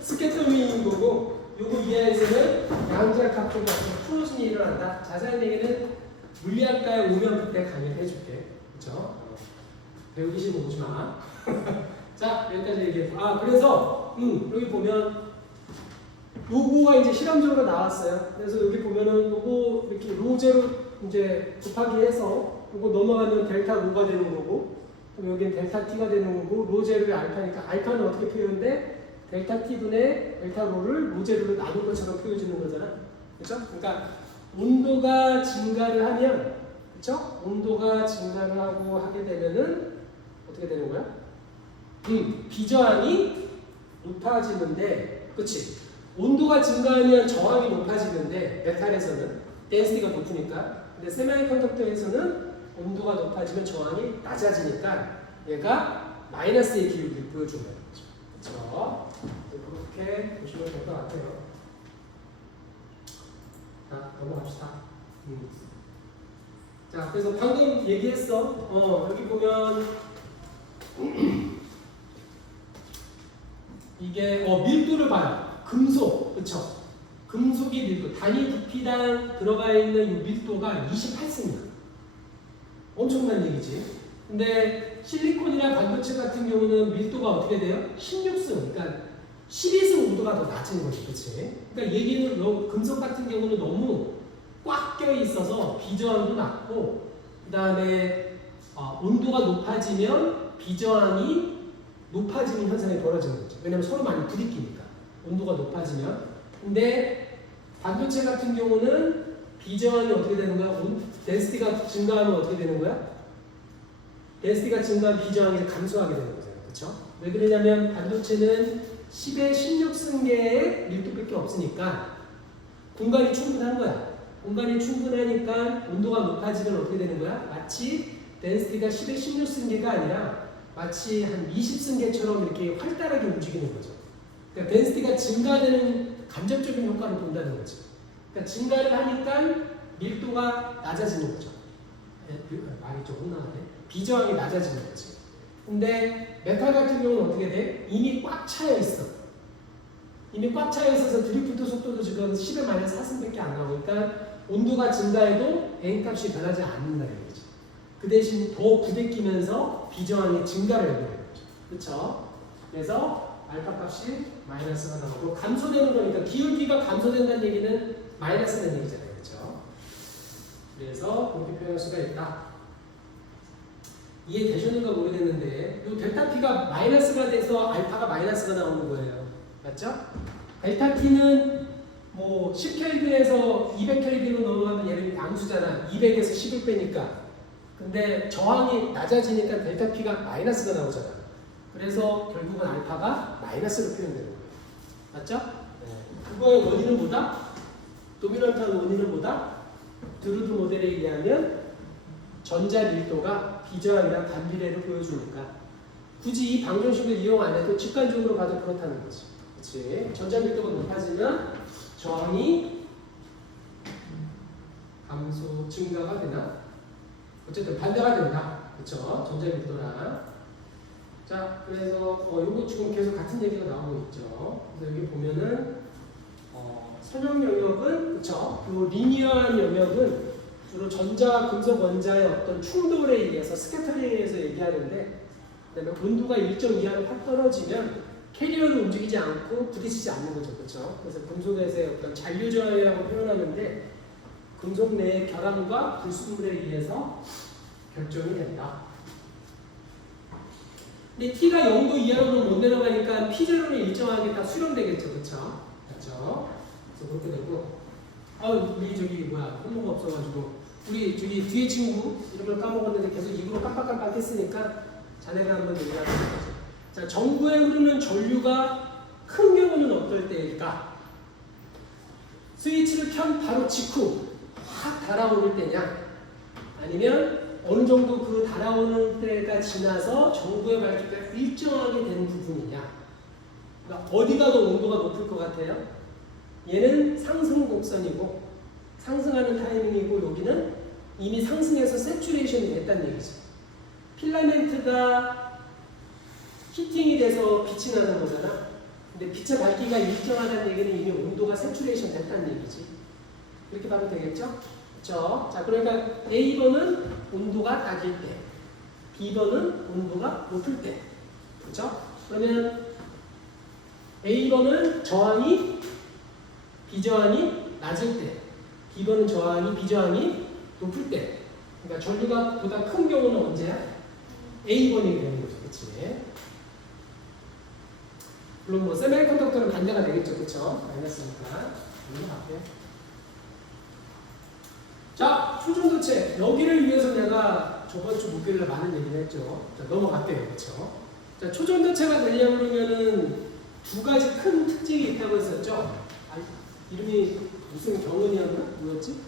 스케터미인 거고 요거 이하에서는 양자 각도가 프로즌이 일어난다. 자세한 얘기는 물리학과에 오면 그때 강의를 해줄게. 그쵸? 배우기 싫으면 오지 마. 자 여기까지 얘기했고 그래서 여기 보면 요거가 이제 실험적으로 나왔어요. 그래서 여기 보면은 요거 이렇게 로제로 이제 곱하기 해서 요거 넘어가면 델타 로가 되는 거고 그럼 여기는 델타 t가 되는 거고 로제를 알파니까 알파는 어떻게 표현돼? 델타 t분의 델타 로를 로제로 나눈 것처럼 표현해주는 거잖아. 그렇죠? 그러니까 온도가 증가를 하면 그렇죠? 온도가 증가를 하고 하게 되면은 어떻게 되는 거야? 비저항이 높아지는데 그렇지? 온도가 증가하면 저항이 높아지는데 메탈에서는 덴시티가 높으니까 근데 세미컨덕터에서는 온도가 높아지면 저항이 낮아지니까 얘가 마이너스의 기울기를 보여주는 거죠. 그렇죠? 그렇게 보시면 될 것 같아요. 자, 넘어갑시다. 자, 그래서 방금 얘기했어. 여기 보면 이게 밀도를 봐요. 금속, 그렇죠? 금속의 밀도, 단위 부피당 들어가 있는 이 밀도가 28승이야. 엄청난 얘기지. 근데 실리콘이나 반도체 같은 경우는 밀도가 어떻게 돼요? 16승. 그러니까 12승 5도가 더 낮은 거지, 그렇지? 그러니까 얘기는 금속 같은 경우는 너무 꽉 껴 있어서 비저항도 낮고, 그 다음에 온도가 높아지면 비저항이 높아지는 현상이 벌어지는 거죠. 왜냐면 서로 많이 부딪히니까 온도가 높아지면. 근데 반도체 같은 경우는 비저항이 어떻게 되는 거야? 덴시티가 증가하면 어떻게 되는 거야? 덴시티가 증가하면 비저항이 감소하게 되는 거잖아요. 그렇죠? 왜 그러냐면 반도체는 10의 16승계의 밀도밖에 없으니까 공간이 충분한 거야. 공간이 충분하니까 온도가 높아지면 어떻게 되는 거야? 마치 덴시티가 10에 16승계가 아니라 마치 한 20승계처럼 이렇게 활달하게 움직이는 거죠. 그러니까 덴시티가 증가되는 간접적인 효과를 본다는 거지. 그러니까 증가를 하니까 밀도가 낮아지는 거죠. 말이 좀 혼나네. 비저항이 낮아지는 거지. 근데 메탈 같은 경우는 어떻게 돼? 이미 꽉 차여 있어. 이미 꽉 차여 있어서 드리프트 속도도 지금 10에 마이너스 4승밖에 안 나오니까 온도가 증가해도 N값이 변하지 않는다는 거죠. 그 대신 더 부대끼면서 비저항의 증가를 해버리는 거죠. 그렇죠? 그래서 알파 값이 마이너스가 나오고 감소되는 거니까 기울기가 감소된다는 얘기는 마이너스는 얘기잖아요. 그렇죠? 그래서 그렇게 표현할 수가 있다. 이해되셨는가 모르겠는데 이 델타 P가 마이너스가 돼서 알파가 마이너스가 나오는 거예요. 맞죠? 델타 T는 뭐 10켈빈에서 200켈빈으로 넘어가면 얘는 양수잖아. 200에서 10을 빼니까. 근데 저항이 낮아지니까 델타 P가 마이너스가 나오잖아. 그래서 결국은 알파가 마이너스로 표현되는 거예요. 맞죠? 네. 그거의 원인은 뭐다? 도미넌트한 원인은 뭐다? 드루드 모델에 의하면 전자 밀도가 비저항이랑 반비례를 보여주니까 굳이 이 방정식을 이용 안 해도 직관적으로 봐도 그렇다는 거지. 그렇지? 전자 밀도가 높아지면 저항이 감소 증가가 되나? 어쨌든 반대가 된다. 그렇죠? 전자 밀도랑. 자, 그래서 요거 지금 계속 같은 얘기가 나오고 있죠. 그래서 여기 보면은 선형 영역은 그렇죠? 요 리니어한 영역은 주로 전자와 금속 원자의 어떤 충돌에 의해서 스캐터링에 의해서 얘기하는데, 그다음에 온도가 일정 이하로 확 떨어지면 캐리어는 움직이지 않고 부딪히지 않는 거죠, 그렇죠? 그래서 금속에서의 어떤 잔류 저항이라고 표현하는데 금속 내의 결함과 불순물에 의해서 결정이 된다. 근데 T가 0도 이하로는 못 내려가니까 P0는 일정하게 다 수렴되겠죠, 그렇죠? 그렇죠? 그래서 그렇게 되고, 우리 저기 뭐야 혼모가 없어가지고. 우리 저기 뒤에 친구 이름을 까먹었는데 계속 입으로 깜빡깜빡 했으니까 자네가 한번 얘기하는 거죠. 자, 전구에 흐르는 전류가 큰 경우는 어떨 때일까? 스위치를 켠 바로 직후 확 달아오를 때냐? 아니면 어느 정도 그 달아오는 때가 지나서 전구의 밝기가 일정하게 된 부분이냐? 그러니까 어디가 더 온도가 높을 것 같아요? 얘는 상승 곡선이고 상승하는 타이밍이고 여기는 이미 상승해서 세츄레이션이 됐다는 얘기죠. 필라멘트가 히팅이 돼서 빛이 나는 거잖아. 근데 빛의 밝기가 일정하다는 얘기는 이미 온도가 세츄레이션 됐다는 얘기지. 그렇게 봐도 되겠죠? 그렇죠? 자, 그러니까 A번은 온도가 낮을 때, B번은 온도가 높을 때. 그렇죠? 그러면 A번은 저항이 비저항이 낮을 때, B번은 저항이 비저항이 높을 때. 그러니까 전류가 보다 큰 경우는 언제야? A번이 되는 거죠. 그치? 물론 뭐 세미컨덕터는 반대가 되겠죠. 그쵸? 마이너스니까. 이거 갈게요. 자, 초중도체. 여기를 위해서 내가 저번 주 목요일에 많은 얘기를 했죠. 자, 넘어갈게요. 그쵸? 자, 초전도체가 되려면 그러면은 두 가지 큰 특징이 있다고 했었죠. 이름이 무슨 경은이었나? 뭐였지?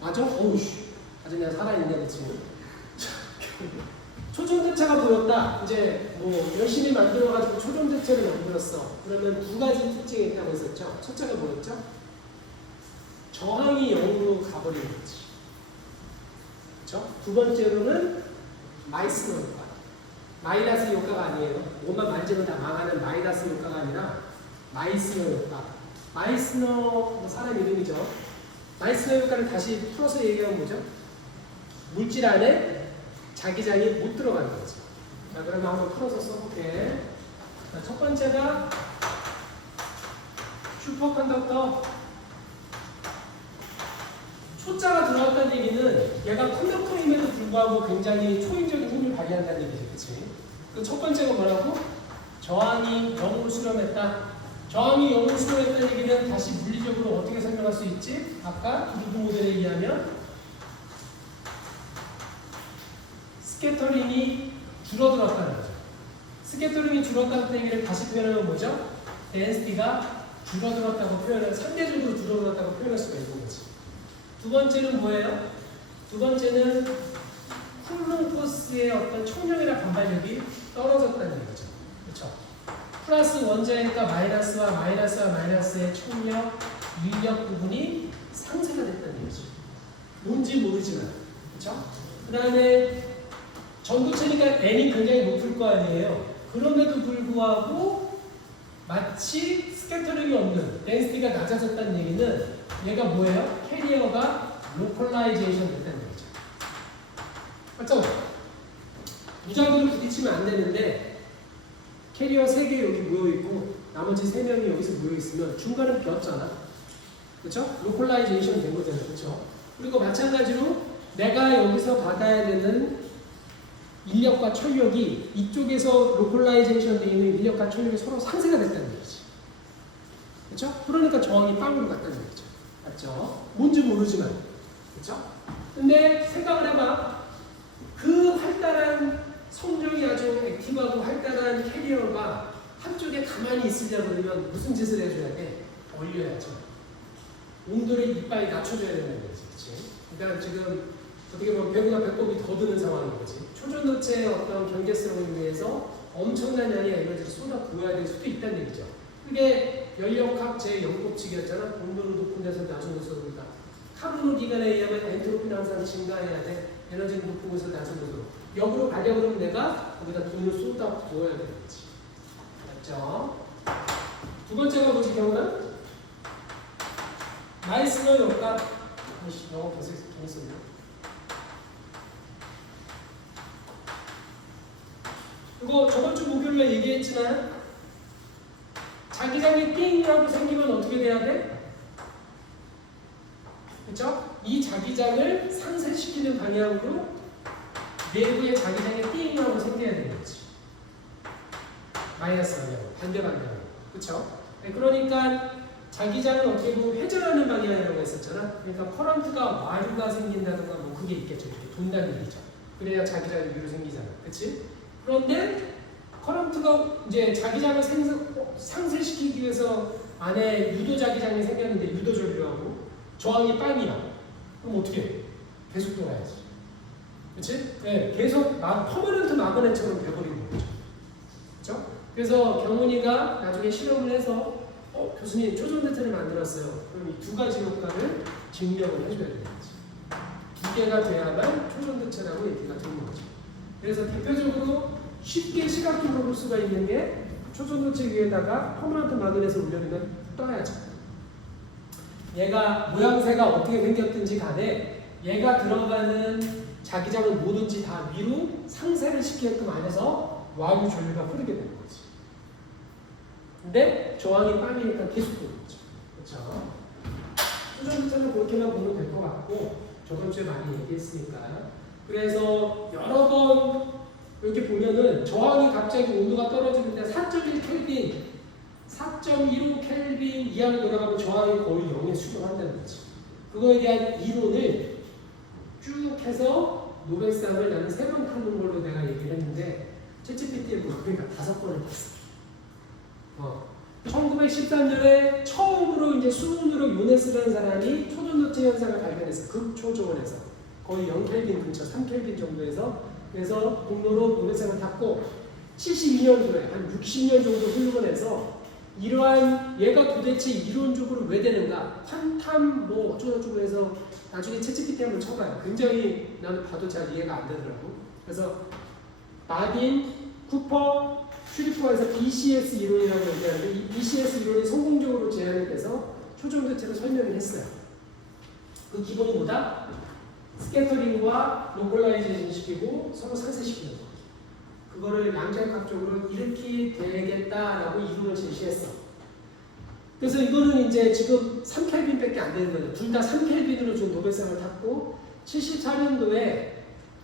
맞아? 어우씨. 아직 내가 살아있냐, 그치? 초전대체가 보였다. 이제 뭐 열심히 만들어가지고 초전대체를 만들었어. 그러면 두 가지 특징이 있다고 했었죠. 첫째가 뭐였죠? 저항이 0으로 가버리는 거지. 그렇죠? 두 번째로는 마이스너 효과. 마이너스 효과가 아니에요. 뭐만 만지면 다 망하는 마이너스 효과가 아니라 마이스너 효과. 마이스너 뭐 사람 이름이죠. 마이스너 효과를 다시 풀어서 얘기하면 뭐죠? 물질 안에 자기장이 못 들어가는 거죠. 자, 그러면 한번 풀어서 써볼게. 자, 첫 번째가 슈퍼컨덕터. 초자가 들어갔다는 얘기는 얘가 컨덕터임에도 불구하고 굉장히 초인적인 힘을 발휘한다는 얘기죠. 그치? 그 첫 번째가 뭐라고? 저항이 0으로 수렴했다. 저항이 0으로 수렴했다는 얘기는 다시 물리적으로 어떻게 설명할 수 있지? 아까 루드 모델에 의하면 스캐터링이 줄어들었다는 거죠. 스캐터링이 줄었다는 얘기를 다시 표현하면 뭐죠? 덴시티가 줄어들었다고 표현할, 상대적으로 줄어들었다고 표현할 수가 있는 거지. 두 번째는 뭐예요? 두 번째는 쿨룸 가스의 어떤 총력이나 반발력이 떨어졌다는 얘기죠. 그렇죠? 플러스 원자핵과 마이너스와 마이너스의 총력, 인력 부분이 상쇄가 됐다는 얘기죠. 뭔지 모르지만. 그렇죠? 그 다음에 전구체니까 N이 굉장히 높을 거 아니에요. 그럼에도 불구하고 마치 스캐터링이 없는 덴시티가 낮아졌다는 얘기는 얘가 뭐예요? 캐리어가 로컬라이제이션 됐다는 얘기죠. 맞죠? 무작위로 부딪히면 안 되는데 캐리어 3개 여기 모여있고 나머지 3명이 여기서 모여있으면 중간은 비었잖아. 그렇죠? 로컬라이제이션 된 거잖아요. 그렇죠? 그리고 마찬가지로 내가 여기서 받아야 되는 인력과 철력이 이쪽에서 로컬라이제이션 되어 있는 인력과 철력이 서로 상쇄가 됐다는 얘기지. 그렇죠? 그러니까 저항이 빵으로 갔다는 얘기죠. 맞죠? 뭔지 모르지만. 그렇죠? 근데 생각을 해봐. 그 활달한 성적이 아주 액티브하고 활달한 캐리어가 한쪽에 가만히 있으려고 그러면 무슨 짓을 해줘야 돼? 올려야죠. 온도를 이빨이 낮춰줘야 된다는 거지. 그치? 그러니까 지금 어떻게 보면 배보다 배꼽이 더 드는 상황인 거지. 초전도체의 어떤 경제성을 위해서 엄청난 양의 에너지를 쏟아 부어야 될 수도 있다는 얘기죠. 그게 연력학 제0법칙이었잖아. 온도를 높은 데서 낮은 곳으로 오니까. 카르노 기간에 의하면 엔트로피는 항상 증가해야 돼. 에너지를 높은 곳에서 낮은 곳으로. 역으로 가려고 그러면 내가 거기다 돈을 쏟아 부어야 되는 거지. 맞죠? 두 번째가 뭐지, 경우는? 나이스너 역가. 영어 계속 재밌었네. 이거 저번주 목요일에 얘기했지만 자기장이 띵이라고 생기면 어떻게 돼야 돼? 그렇죠? 이 자기장을 상쇄시키는 방향으로 내부의 자기장이 띵이라고 생겨야 되는 거지. 마이너스 방향으로, 반대 방향으로. 그렇죠? 네, 그러니까 자기장은 어떻게 보면 회전하는 방향이라고 했었잖아. 그러니까 커런트가 와류가 생긴다든가 뭐 그게 있겠죠. 이렇게 돈다는 얘기죠. 그래야 자기장이 위로 생기잖아. 그렇지? 그런데 커런트가 이제 자기장을 상쇄시키기 위해서 안에 유도 자기장이 생겼는데 유도절로 하고 저항이 빵이야. 그럼 어떻게 해? 계속 돌아야지. 그렇지? 네, 계속 퍼머넌트 마그넷처럼 돼버리는 거죠. 그렇죠? 그래서 경훈이가 나중에 실험을 해서 교수님 초전도체를 만들었어요. 그럼 이 두 가지 효과를 증명을 해줘야 되는 거지. 두 개가 돼야만 초전도체라고 얘기가 되는 거죠. 그래서 대표적으로 쉽게 시각적으로 볼 수가 있는 게 초전도체 위에다가 퍼머넌트 마그넷을 올려놓으면 떠야죠. 얘가 모양새가 어떻게 생겼든지 간에 얘가 들어가는 자기장은 뭐든지 다 위로 상쇄를 시키게끔 안에서 와류 전류가 흐르게 되는 거지. 근데 저항이 빵이니까 계속 되는 거죠. 그렇죠? 초전도체는 그렇게만 보면 될 것 같고 저번 주에 많이 얘기했으니까. 그래서 여러 번 이렇게 보면은 저항이 갑자기 온도가 떨어지는데 4.1 켈빈, 4.15 켈빈 이하로 돌아가면 저항이 거의 0에 수렴한다는 거지. 그거에 대한 이론을 쭉 해서 노벨상을 나는 3번 타는 걸로 내가 얘기를 했는데 챗GPT에 물어보니까 5번을 탔어. 1913년에 처음으로 이제 수은으로 요네스라는 사람이 초전도체 현상을 발견했어. 극초저온에서 거의 0켈빈 근처, 3켈빈 정도에서. 그래서 공로로 노벨상을 탔고 72년도에 한 60년 정도 흐르고 나서 이러한 얘가 도대체 이론적으로 왜 되는가 탄탐 뭐 어쩌고저쩌고 해서 나중에 챗GPT 한번 쳐봐요. 굉장히 나는 봐도 잘 이해가 안 되더라고. 그래서 마딘, 쿠퍼, 슈리퍼에서 BCS 이론이라고 얘기하는데 이 BCS 이론이 성공적으로 제안이 돼서 초전도체로 설명을 했어요. 그 기본이 뭐다? 스캐터링과 로컬라이제이션 시키고 서로 상쇄시키는 거. 그거를 양자역학적으로 이렇게 되겠다라고 이론을 제시했어. 그래서 이거는 이제 지금 3켈빈밖에 안 되는 거죠. 둘 다 3켈빈으로 좀 노벨상을 탔고 74년도에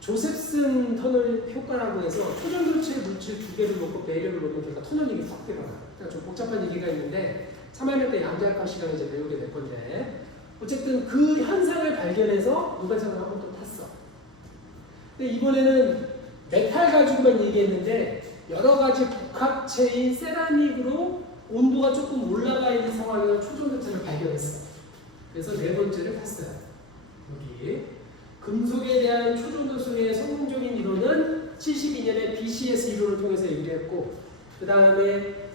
조셉슨 터널 효과라고 해서 초전도체 물질 2개를 놓고 배열을 놓으면 걔가 터널링이 확 들어가. 그러니까 좀 복잡한 얘기가 있는데 3학년 때 양자역학 시간에 이제 배우게 될 건데 어쨌든 그 현상을 발견해서 노벨상을 한 번 또 탔어. 근데 이번에는 메탈 가지고만 얘기했는데 여러 가지 복합체인 세라믹으로 온도가 조금 올라가 있는 상황에서 초전도체를 발견했어. 그래서 네 번째를 탔어요. 여기 금속에 대한 초전도성의 성공적인 이론은 72년에 BCS 이론을 통해서 얘기했고, 그 다음에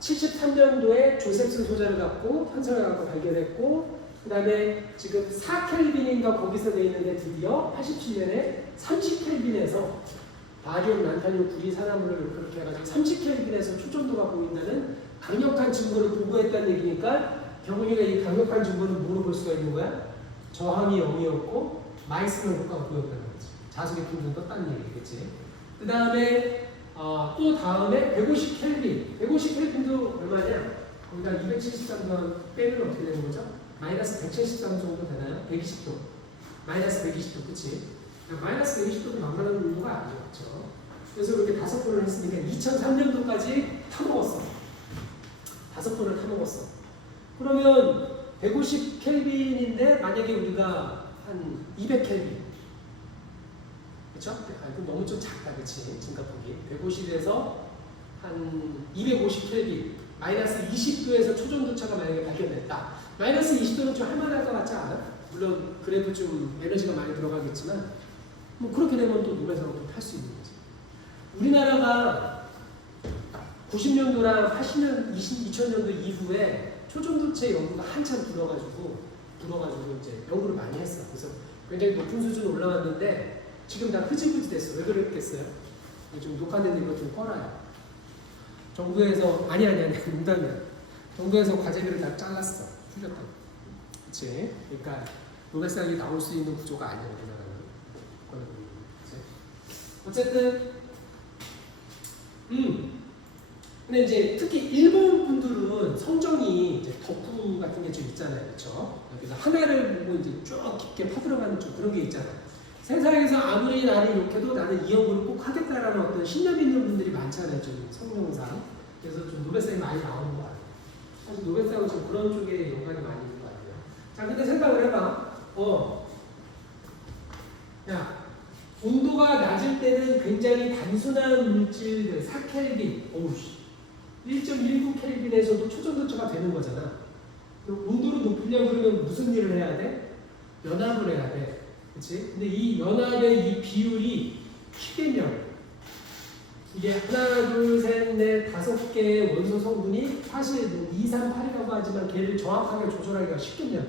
73년도에 조셉슨 소자를 갖고 현상을 갖고 발견했고, 그 다음에 지금 4켈빈인가 거기서 돼 있는데 드디어 87년에 30켈빈에서 바리움, 란타늄, 구리, 산화물을 그렇게 해가지고 30켈빈에서 초전도가 보인다는 강력한 증거를 보고했다는 얘기니까 경훈이가 이 강력한 증거를 뭐로 볼 수가 있는 거야? 저항이 0이었고 마이스너 효과가 보였다는 거지. 자석의 빈도는 떴다는 얘기겠지. 그 다음에 또 다음에 150켈빈. 150켈빈도 얼마냐? 거기다 273도 빼면 어떻게 되는 거죠? 마이너스 173 정도 되나요? 120도. 마이너스 120도, 그치? 마이너스 120도도 만만한 온도가 아니죠. 그렇죠? 그래서 이렇게 5번을 했으니까 2003년도까지 타먹었어. 5번을 타먹었어. 그러면 150켈빈인데 만약에 우리가 한 200켈빈, 그렇죠? 그럼 너무 좀 작다, 그치? 증가폭이 150에서 한 250켈빈, 마이너스 20도에서 초전도체가 만약에 발견됐다. 마이너스 20도는 좀 할만할 것 같지 않아? 물론 그래도 좀 에너지가 많이 들어가겠지만, 뭐 그렇게 되면 또 노벨상을 또 탈 수 있는 거지. 우리나라가 90년도랑 80년, 2000년도 이후에 초전도체 연구가 한참 불어가지고 이제 연구를 많이 했어. 그래서 굉장히 높은 수준으로 올라왔는데 지금 다 흐지부지 됐어. 왜 그랬겠어요? 지금 녹화된 이거 좀 꺼놔요. 정부에서 농담이야. 정부에서 과제비를 다 잘랐어. 줄였다고. 그치? 그러니까 노벨상이 나올 수 있는 구조가 아니야, 우리나라는. 어쨌든 근데 이제 특히 일본 분들은 성정이 이제 덕후 같은 게 좀 있잖아요, 그렇죠? 그래서 하나를 보고 이제 쭉 깊게 파들어가는 좀 그런 게 있잖아. 세상에서 아무리 나를 욕해도 나는 이 연구를 꼭 하겠다라는 어떤 신념 있는 분들이 많잖아요, 좀 성명상. 그래서 좀 노벨상이 많이 나오는 것 같아요. 사실 노벨상은 좀 그런 쪽에 연관이 많이 있는 것 같아요. 자, 근데 생각을 해봐. 야, 온도가 낮을 때는 굉장히 단순한 물질들, 4켈빈, 1.19켈빈에서도 초전도체가 되는 거잖아. 온도를 높이려고 그러면 무슨 일을 해야 돼? 연합을 해야 돼. 그치? 근데 이 연합의 이 비율이 10개면 이게 하나, 둘, 셋, 넷, 5개의 원소 성분이 사실 뭐 2, 3, 8이라고 하지만 걔를 정확하게 조절하기가 쉽겠냐?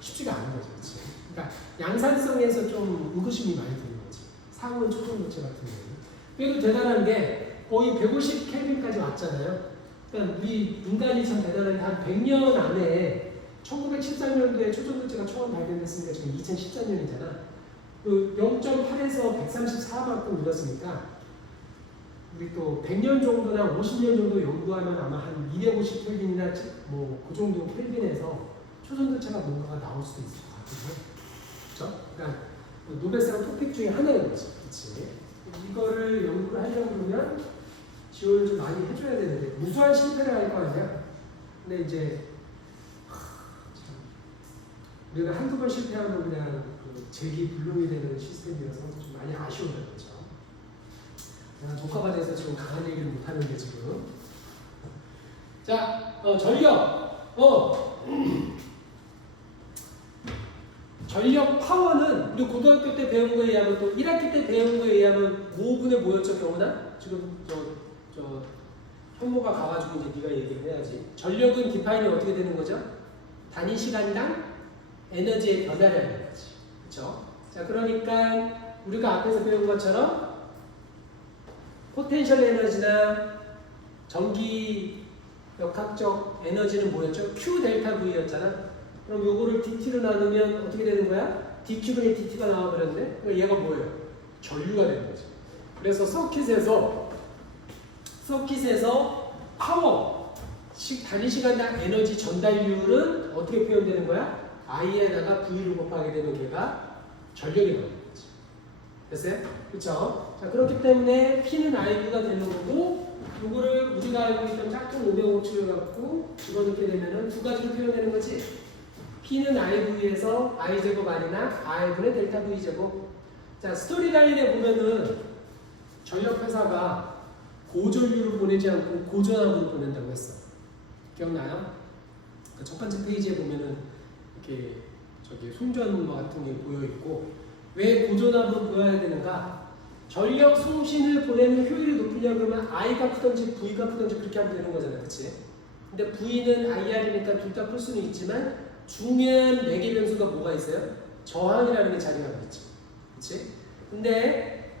쉽지가 않은 거죠. 그치? 그러니까 양산성에서 좀 의구심이 많이 드는 거지. 상온 초전도체 같은 경우는. 그래도 대단한 게 거의 150켈빈까지 왔잖아요. 그러니까 우리 인간이 참 대단한 게 한 100년 안에 1913년도에 초전도체가 처음 발견됐으니까 지금 2014년이잖아. 그 0.8에서 134만큼 늘었으니까 우리 또 100년 정도나 50년 정도 연구하면 아마 한 250켈빈이나 뭐 그 정도 켈빈에서 초전도체가 뭔가가 나올 수도 있을 것 같은데, 그렇죠? 그러니까 노벨상 토픽 중에 하나인 거지, 그렇지? 이거를 연구를 하려고 그러면 지원을 좀 많이 해줘야 되는데 무수한 실패를 할 거 아니야. 근데 이제 우리가 한두 번 실패하면 그냥 그 재기불능이 되는 시스템이어서 좀 많이 아쉬워요, 그렇죠? 내가 녹화가 돼서 지금 강한 얘기를 못 하는데 지금. 자, 전력. 전력 파워는 우리 고등학교 때 배운 거에 의하면 또 1학기 때 배운 거에 의하면 5분의 뭐였죠, 경훈아? 지금 저 현모가 가가지고 이제 네가 얘기를 해야지. 전력은 디파인이 어떻게 되는 거죠? 단위 시간당 에너지의 변화량인 거지. 그렇죠? 자, 그러니까 우리가 앞에서 배운 것처럼 포텐셜 에너지나 전기 역학적 에너지는 뭐였죠? Q 델타 V였잖아. 그럼 요거를 dt로 나누면 어떻게 되는 거야? dq분의 dt가 나와버렸네? 그럼 얘가 뭐예요? 전류가 되는 거지. 그래서 서킷에서 파워, 단위 시간당 에너지 전달률은 어떻게 표현되는 거야? I에다가 V를 곱하게 되면 걔가 전력이 나오는 거지. 됐어요? 그쵸? 자, 그렇기 때문에 P는 IV가 되는 거고, 요거를 우리가 알고 있던 짝퉁 505를 갖고 집어넣게 되면은 두 가지로 표현되는 거지. P는 IV에서 I제곱 R이나 I분의 델타 V제곱. 자, 스토리라인에 보면은 전력회사가 고전류를 보내지 않고 고전압으로 보낸다고 했어. 기억나요? 그 첫 번째 페이지에 보면은 이렇게 저기 송전 같은 게 보여 있고 왜 고전압으로 보여야 되는가? 전력 송신을 보내는 효율이 높으려고 그러면 I가 크던지 V가 크던지 그렇게 하면 되는 거잖아요, 그렇지? 근데 V는 IR이니까 둘 다 클 수는 있지만 중요한 매개 변수가 뭐가 있어요? 저항이라는 게 자리하고 있지, 그렇지? 근데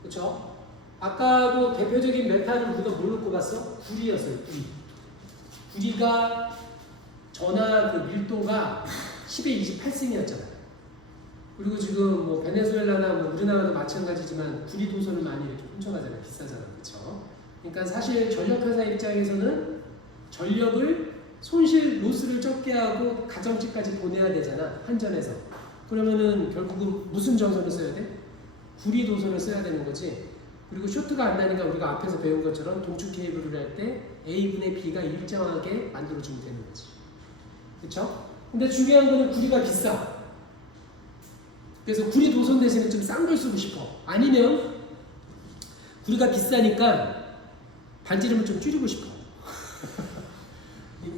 그렇죠? 아까도 대표적인 메탄을 우리가 뭘로 꼽았어? 구리였어요, 구리. 구리가 전하 그 밀도가 10의 28승이었잖아요. 그리고 지금 뭐 베네수엘라나 뭐 우리나라도 마찬가지지만 구리 도선을 많이 이렇게 훔쳐가잖아요. 비싸잖아요, 그렇죠? 그러니까 사실 전력회사 입장에서는 전력을 손실 로스를 적게 하고 가정집까지 보내야 되잖아, 한전에서. 그러면은 결국은 무슨 전선을 써야 돼? 구리 도선을 써야 되는 거지. 그리고 쇼트가 안 나니까 우리가 앞에서 배운 것처럼 동축 케이블을 할 때 A분의 B가 일정하게 만들어주면 되는 거지. 그쵸? 근데 중요한 거는 구리가 비싸. 그래서 구리 도선 대신에 좀 싼 걸 쓰고 싶어. 아니면 구리가 비싸니까 반지름을 좀 줄이고 싶어.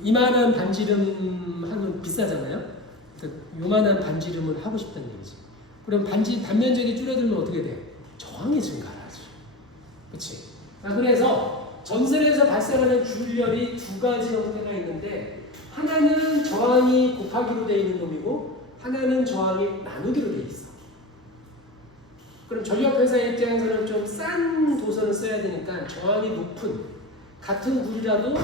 이만한 반지름 하면 비싸잖아요? 요만한 반지름을 하고 싶다는 얘기지. 그럼 단면적이 줄어들면 어떻게 돼? 저항이 증가하지. 그치? 그래서 전선에서 발생하는 줄열이 두 가지 형태가 있는데 하나는 저항이 곱하기로 되어 있는 놈이고 하나는 저항이 나누기로 되어 있어. 그럼 전력회사의 입장에서는 좀 싼 도선을 써야 되니까 저항이 높은 같은 구리라도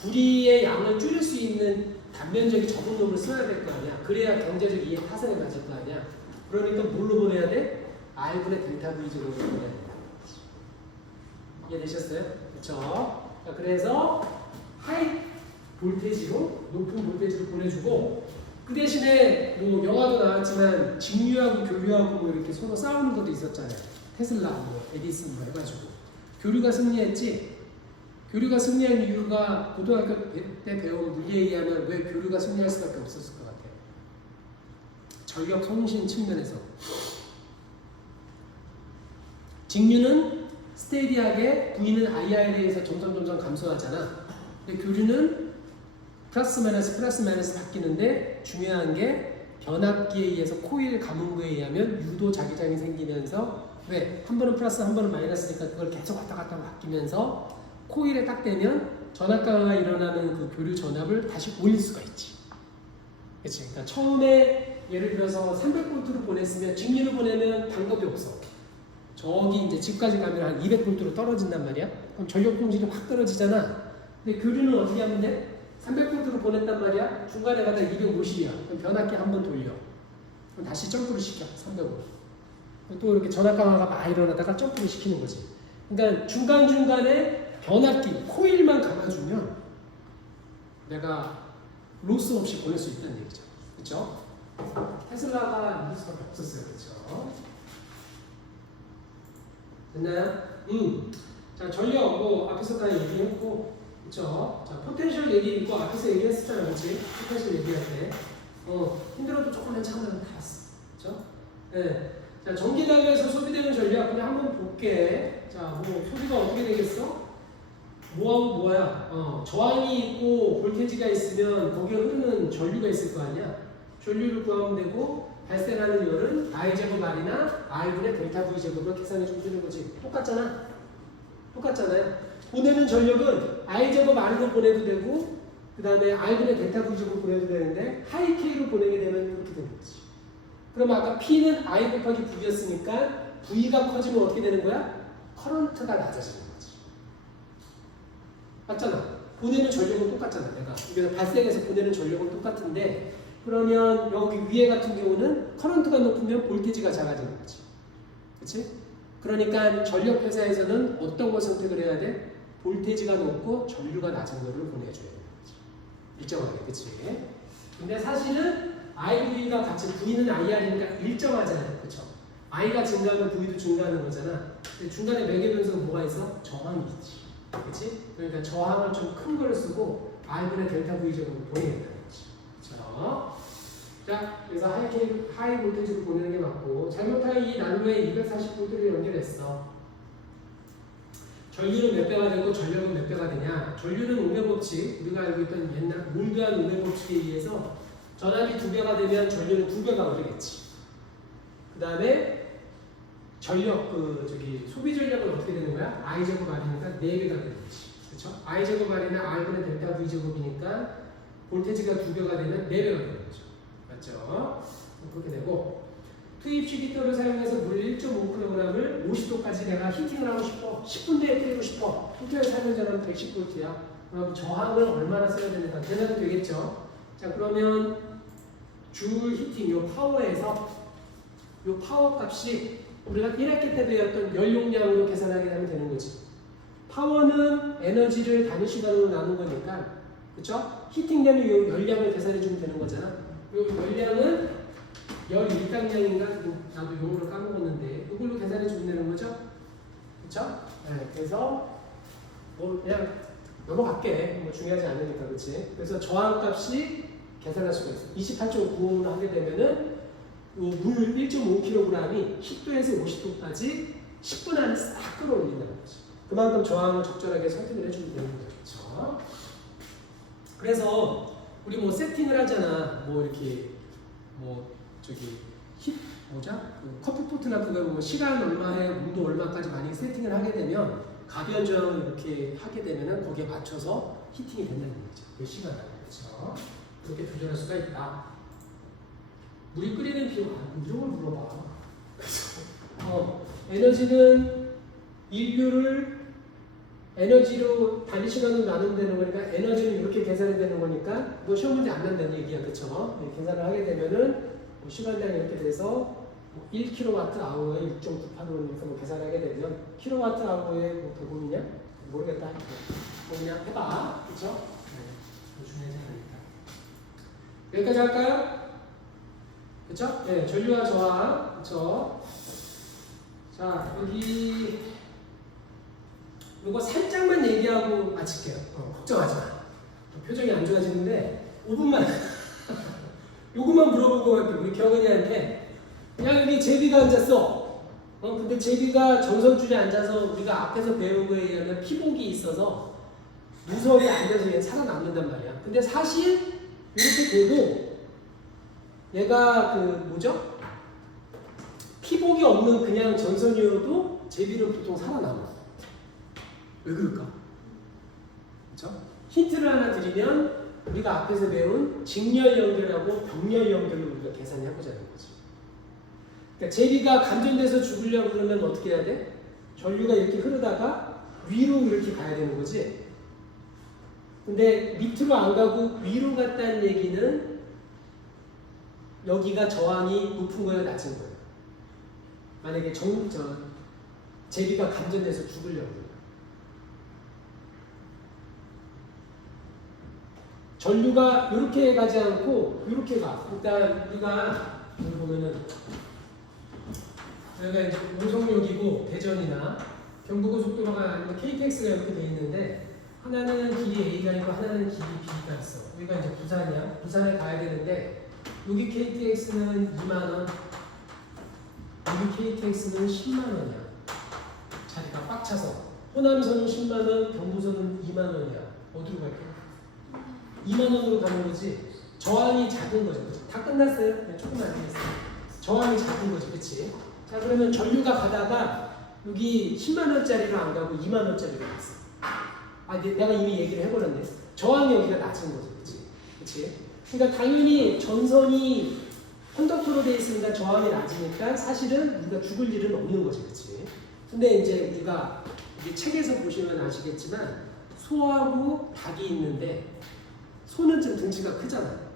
구리의 양을 줄일 수 있는 단면적이 적은 놈을 써야 될 거 아니야. 그래야 경제적 이해 타산에 맞을 거 아니야. 그러니까 뭘로 보내야 돼? R분의 델타 V제곱으로 보내야 된다. 이해되셨어요? 그렇죠? 그래서 하이 볼테지로 높은 볼테지로 보내주고 그 대신에 뭐 영화도 나왔지만 직류하고 교류하고 뭐 이렇게 서로 싸우는 것도 있었잖아요. 테슬라, 뭐 에디슨 뭐 해가지고 교류가 승리했지. 교류가 승리한 이유가 고등학교 때 배운 물리에 의하면 왜 교류가 승리할 수밖에 없었을 것 같아요. 전력 송신 측면에서 직류는 스테디하게 V는 IR에서 점점 감소하잖아. 근데 교류는 플러스 마이너스 바뀌는데 중요한 게 변압기에 의해서 코일 가문부에 의하면 유도 자기장이 생기면서 왜? 한 번은 플러스 한 번은 마이너스니까 그걸 계속 왔다 갔다 바뀌면서 코일에 딱 대면 전압가가 일어나는 그 교류 전압을 다시 올릴 수가 있지. 그치? 그러니까 처음에 예를 들어서 300볼트로 보냈으면 직류를 보내면 방법이 없어. 저기 이제 집까지 가면 한 200볼트로 떨어진단 말이야. 그럼 전력 통질이 확 떨어지잖아. 근데 교류는 어떻게 하면 돼? 300볼트로 보냈단 말이야. 중간에 가다 250이야. 그럼 변압기 한 번 돌려. 그럼 다시 점프를 시켜. 300으로. 또 이렇게 전압 강화가 막 일어나다가 점프를 시키는 거지. 그러니까 중간중간에 변압기, 코일만 감아주면 내가 로스 없이 보낼 수 있다는 얘기죠. 그렇죠? 테슬라가 이길 수밖에 없었어요. 그렇죠? 됐나요? 자, 전력 뭐 앞에서 다 얘기했고, 그렇죠? 자, 포텐셜 얘기 있고 앞에서 얘기했었잖아요, 그렇지? 포텐셜 얘기할 때, 힘들어도 조금만 참으면 다 왔어, 그렇죠? 네. 자, 전기담에서 소비되는 전력 그냥 한번 볼게. 자, 뭐 소비가 어떻게 되겠어? 뭐하고 뭐야? 저항이 있고 볼테지가 있으면 거기에 흐르는 전류가 있을 거 아니야? 전류를 구하면 되고 발생하는 열은 I제곱 R이나 R분의 델타 V제곱으로 계산해 주면 되는 거지. 똑같잖아. 똑같잖아요. 보내는 전력은 I제곱 R로 보내도 되고 그 다음에 R분의 델타 V제곱 보내도 되는데 하이 K로 보내게 되면 이렇게 되는 거지. 그럼 아까 P는 I 곱하기 V였으니까 V가 커지면 어떻게 되는 거야? 커런트가 낮아지는 거지. 맞잖아. 보내는 전력은 똑같잖아. 내가 그래서 발생해서 보내는 전력은 똑같은데 그러면 여기 위에 같은 경우는 커런트가 높으면 볼테지가 작아지는 거지. 그렇지? 그러니까 전력 회사에서는 어떤 걸 선택을 해야 돼? 볼테지가 높고 전류가 낮은 거를 보내줘야 되는 거지. 일정하게. 그렇지? 근데 사실은 IV가 같이 V는 IR이니까 일정하잖아요. 그렇죠? I가 증가하면 V도 증가하는 거잖아. 근데 중간에 매개 변수가 뭐가 있어? 저항이 있지. 그렇지? 그러니까 저항을 좀 큰 걸 쓰고 R분의 델타 V제곱으로 보내야 되는 거지. 그렇죠? 자, 그래서 하이 볼테지로 보내는 게 맞고 잘못하면 이 난로에 240볼트를 연결했어. 전류는 몇 배가 되고 전력은 몇 배가 되냐? 전류는 옹매 법칙, 우리가 알고 있던 옛날 올드한 옹매 법칙에 의해서 전압이 2배가 되면 전류는 2배가 오르겠지. 그 다음에 전력, 소비 전력은 어떻게 되는 거야? I 제곱 R이니까 4배가 되겠지. 그렇죠? I 제곱 R이나 R분의 델타 V 제곱이니까 볼테지가 2배가 되면 4배가 되는 거죠. 맞죠? 그렇게 되고 투입식 히터를 사용해서 물 1.5kg을 50도까지 내가 히팅을 하고 싶어. 10분 내에 끓이고 싶어. 히터의 사용전압은 110V야. 그럼 저항을 얼마나 써야 되는가? 계산이 되겠죠? 자, 그러면 줄 히팅, 요 파워에서 요 파워 값이 우리가 1학기 때 배웠던 연용량으로 계산하게 하면 되는 거지. 파워는 에너지를 단위 시간으로 나눈 거니까, 그쵸? 히팅되는 요 열량을 계산해 주면 되는 거잖아. 요 열량은 열 일당량인가? 나도 용어를 까먹었는데 이걸로 계산해 주면 되는 거죠? 그쵸? 네, 그래서 뭐 그냥 넘어갈게. 뭐 중요하지 않으니까, 그치? 그래서 저항값이 계산할 수가 있어. 28.95로 하게 되면은 물 1.5kg이 10도에서 50도까지 10분 안에 싹 끌어올린다는 거지. 그만큼 저항을 적절하게 선택을 해주면 되는 거죠. 그래서 우리 뭐 세팅을 하잖아. 뭐 이렇게 커피포트나 그거 뭐 시간 얼마에 온도 얼마까지 만약에 세팅을 하게 되면 가변 저항을 이렇게 하게 되면은 거기에 맞춰서 히팅이 된다는 거죠. 몇 시간 안에. 그렇죠? 그렇게 조절할 수가 있다. 물이 끓이는 비용, 이런 걸 물어봐. 그래서 에너지는 인류를 에너지로 단위 시간으로 나누면 되는 거니까 에너지는 이렇게 계산이 되는 거니까 뭐 시험 문제 안 난다는 얘기야, 그렇죠? 계산을 하게 되면은 뭐 시간량이 이렇게 돼서 1kWh에 6.98원이니까 뭐 계산하게 되면 kWh에 뭐 도금이냐? 모르겠다. 뭐 그냥 해봐, 그렇죠? 네, 중요하지 않으니까. 여기까지 할까요? 그쵸? 네, 전류와 저항. 그쵸? 자, 여기, 요거 살짝만 얘기하고 마칠게요. 걱정하지 마. 표정이 안 좋아지는데, 5분만. 요것만 물어보고 갈게요. 우리 경은이한테. 야, 여기 제비가 앉았어. 근데 제비가 정선줄에 앉아서 우리가 앞에서 배운 거에 의하면 피복이 있어서 무서움에 앉아서 얘 살아남는단 말이야. 근데 사실, 이렇게 돼도 얘가 피복이 없는 그냥 전선이어도 제비는 보통 살아남아. 왜 그럴까? 그렇죠? 힌트를 하나 드리면 우리가 앞에서 배운 직렬 연결하고 병렬 연결로 우리가 계산해 보자는 거지. 그러니까 제비가 감전돼서 죽으려고 그러면 어떻게 해야 돼? 전류가 이렇게 흐르다가 위로 이렇게 가야 되는 거지. 근데 밑으로 안 가고 위로 갔다는 얘기는 여기가 저항이 높은 거예요, 낮은 거예요? 만약에 제비가 감전돼서 죽으려고. 전류가 이렇게 가지 않고 이렇게 가. 일단 우리가 여기 보면은 여기가 이제 오송역이고 대전이나 경부고속도로가 아니면 KTX가 이렇게 돼 있는데 하나는 길이 A가 있고 하나는 길이 B가 있어. 여기가 이제 부산이야. 부산에 가야 되는데 여기 KTX는 2만원, 여기 KTX는 10만원이야. 자리가 꽉 차서. 호남선은 10만원, 경부선은 2만원이야. 어디로 갈까? 2만원으로 가는 거지. 저항이 작은 거죠. 그치? 다 끝났어요? 네, 조금만 안 되겠어요. 저항이 작은 거지. 그치? 자, 그러면 전류가 가다가 여기 10만원짜리로 안 가고 2만원짜리로 갔어. 내가 이미 얘기를 해버렸네. 저항이 여기가 낮은 거지. 그치? 그치? 그러니까 당연히 전선이 컨덕터로 되어 있으니까 저항이 낮으니까 사실은 우리가 죽을 일은 없는 거지. 그치? 근데 이제 우리가 책에서 보시면 아시겠지만 소하고 닭이 있는데 소는 좀 등치가 크잖아.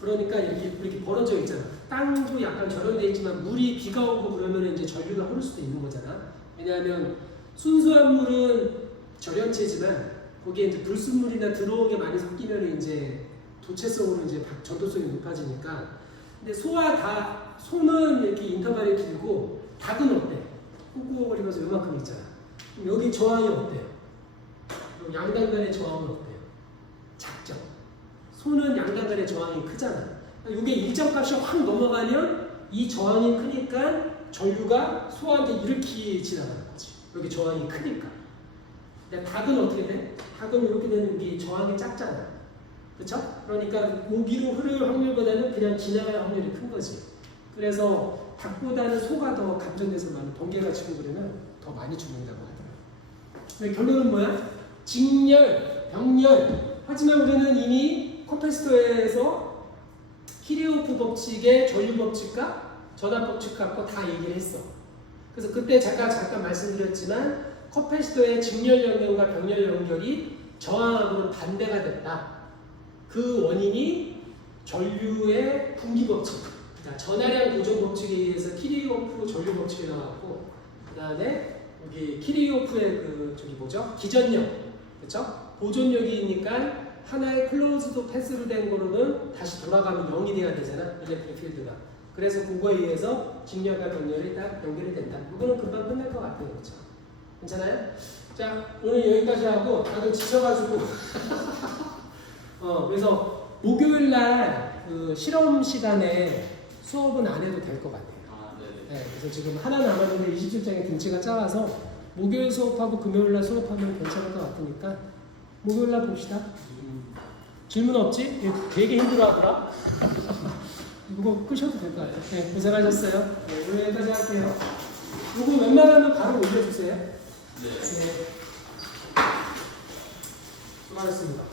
그러니까 이렇게 벌어져 있잖아. 땅도 약간 절연되어 있지만 물이 비가 오고 그러면 이제 전류가 흐를 수도 있는 거잖아. 왜냐하면 순수한 물은 절연체지만 거기에 이제 불순물이나 들어온 게 많이 섞이면 이제 도체성으로 이제 전도성이 높아지니까. 근데 소는 이렇게 인터벌이 길고 닭은 어때? 꾹꾹거리면서 요만큼 있잖아. 여기 저항이 어때요? 양단간의 저항은 어때요? 작죠. 소는 양단간의 저항이 크잖아. 이게 일정값이 확 넘어가면 이 저항이 크니까 전류가 소한테 이렇게 지나가는 거지. 여기 저항이 크니까. 근데 닭은 어떻게 돼? 닭은 이렇게 되는 게 저항이 작잖아. 그렇죠? 그러니까 여기로 흐를 확률보다는 그냥 지나갈 확률이 큰 거지. 그래서 닭보다는 소가 더 감전돼서 많은 번개가 치고 그러면 더 많이 죽는다고 하더라고요. 결론은 뭐야? 직렬, 병렬. 하지만 우리는 이미 코페스토에서 키리오프 법칙의 전류 법칙과 전압 법칙 갖고 다 얘기를 했어. 그래서 그때 잠깐 말씀드렸지만 코페스토의 직렬 연결과 병렬 연결이 저항하고는 반대가 됐다. 그 원인이 전류의 분기 법칙, 그러니까 전하량 고정 법칙에 의해서 키리오프 전류 법칙이 나왔고, 그 다음에 여기 키리오프의 그 저기 뭐죠? 기전력, 그렇죠? 보존력이니까 하나의 클로즈드 패스로 된 거로는 다시 돌아가면 0이 돼야 되잖아, 일렉트릭 필드가. 그래서 그거에 의해서 직렬과 병렬이 딱 연결이 된다. 이거는 금방 끝날 것 같아요, 그렇죠? 괜찮아요? 자, 오늘 여기까지 하고 다들 지쳐가지고 그래서 목요일 날 그 실험 시간에 수업은 안 해도 될 것 같아요. 아, 네네. 네, 그래서 지금 하나 남았는데 27장의 등치가 작아서 목요일 수업하고 금요일 날 수업하면 괜찮을 것 같으니까 목요일 날 봅시다. 질문 없지? 얘 되게 힘들어하더라. 이거 끄셔도 될 것 같아요. 네, 고생하셨어요. 네, 오늘 여기까지 할게요. 이거 웬만하면 바로 올려주세요. 네. 네. 수고하셨습니다.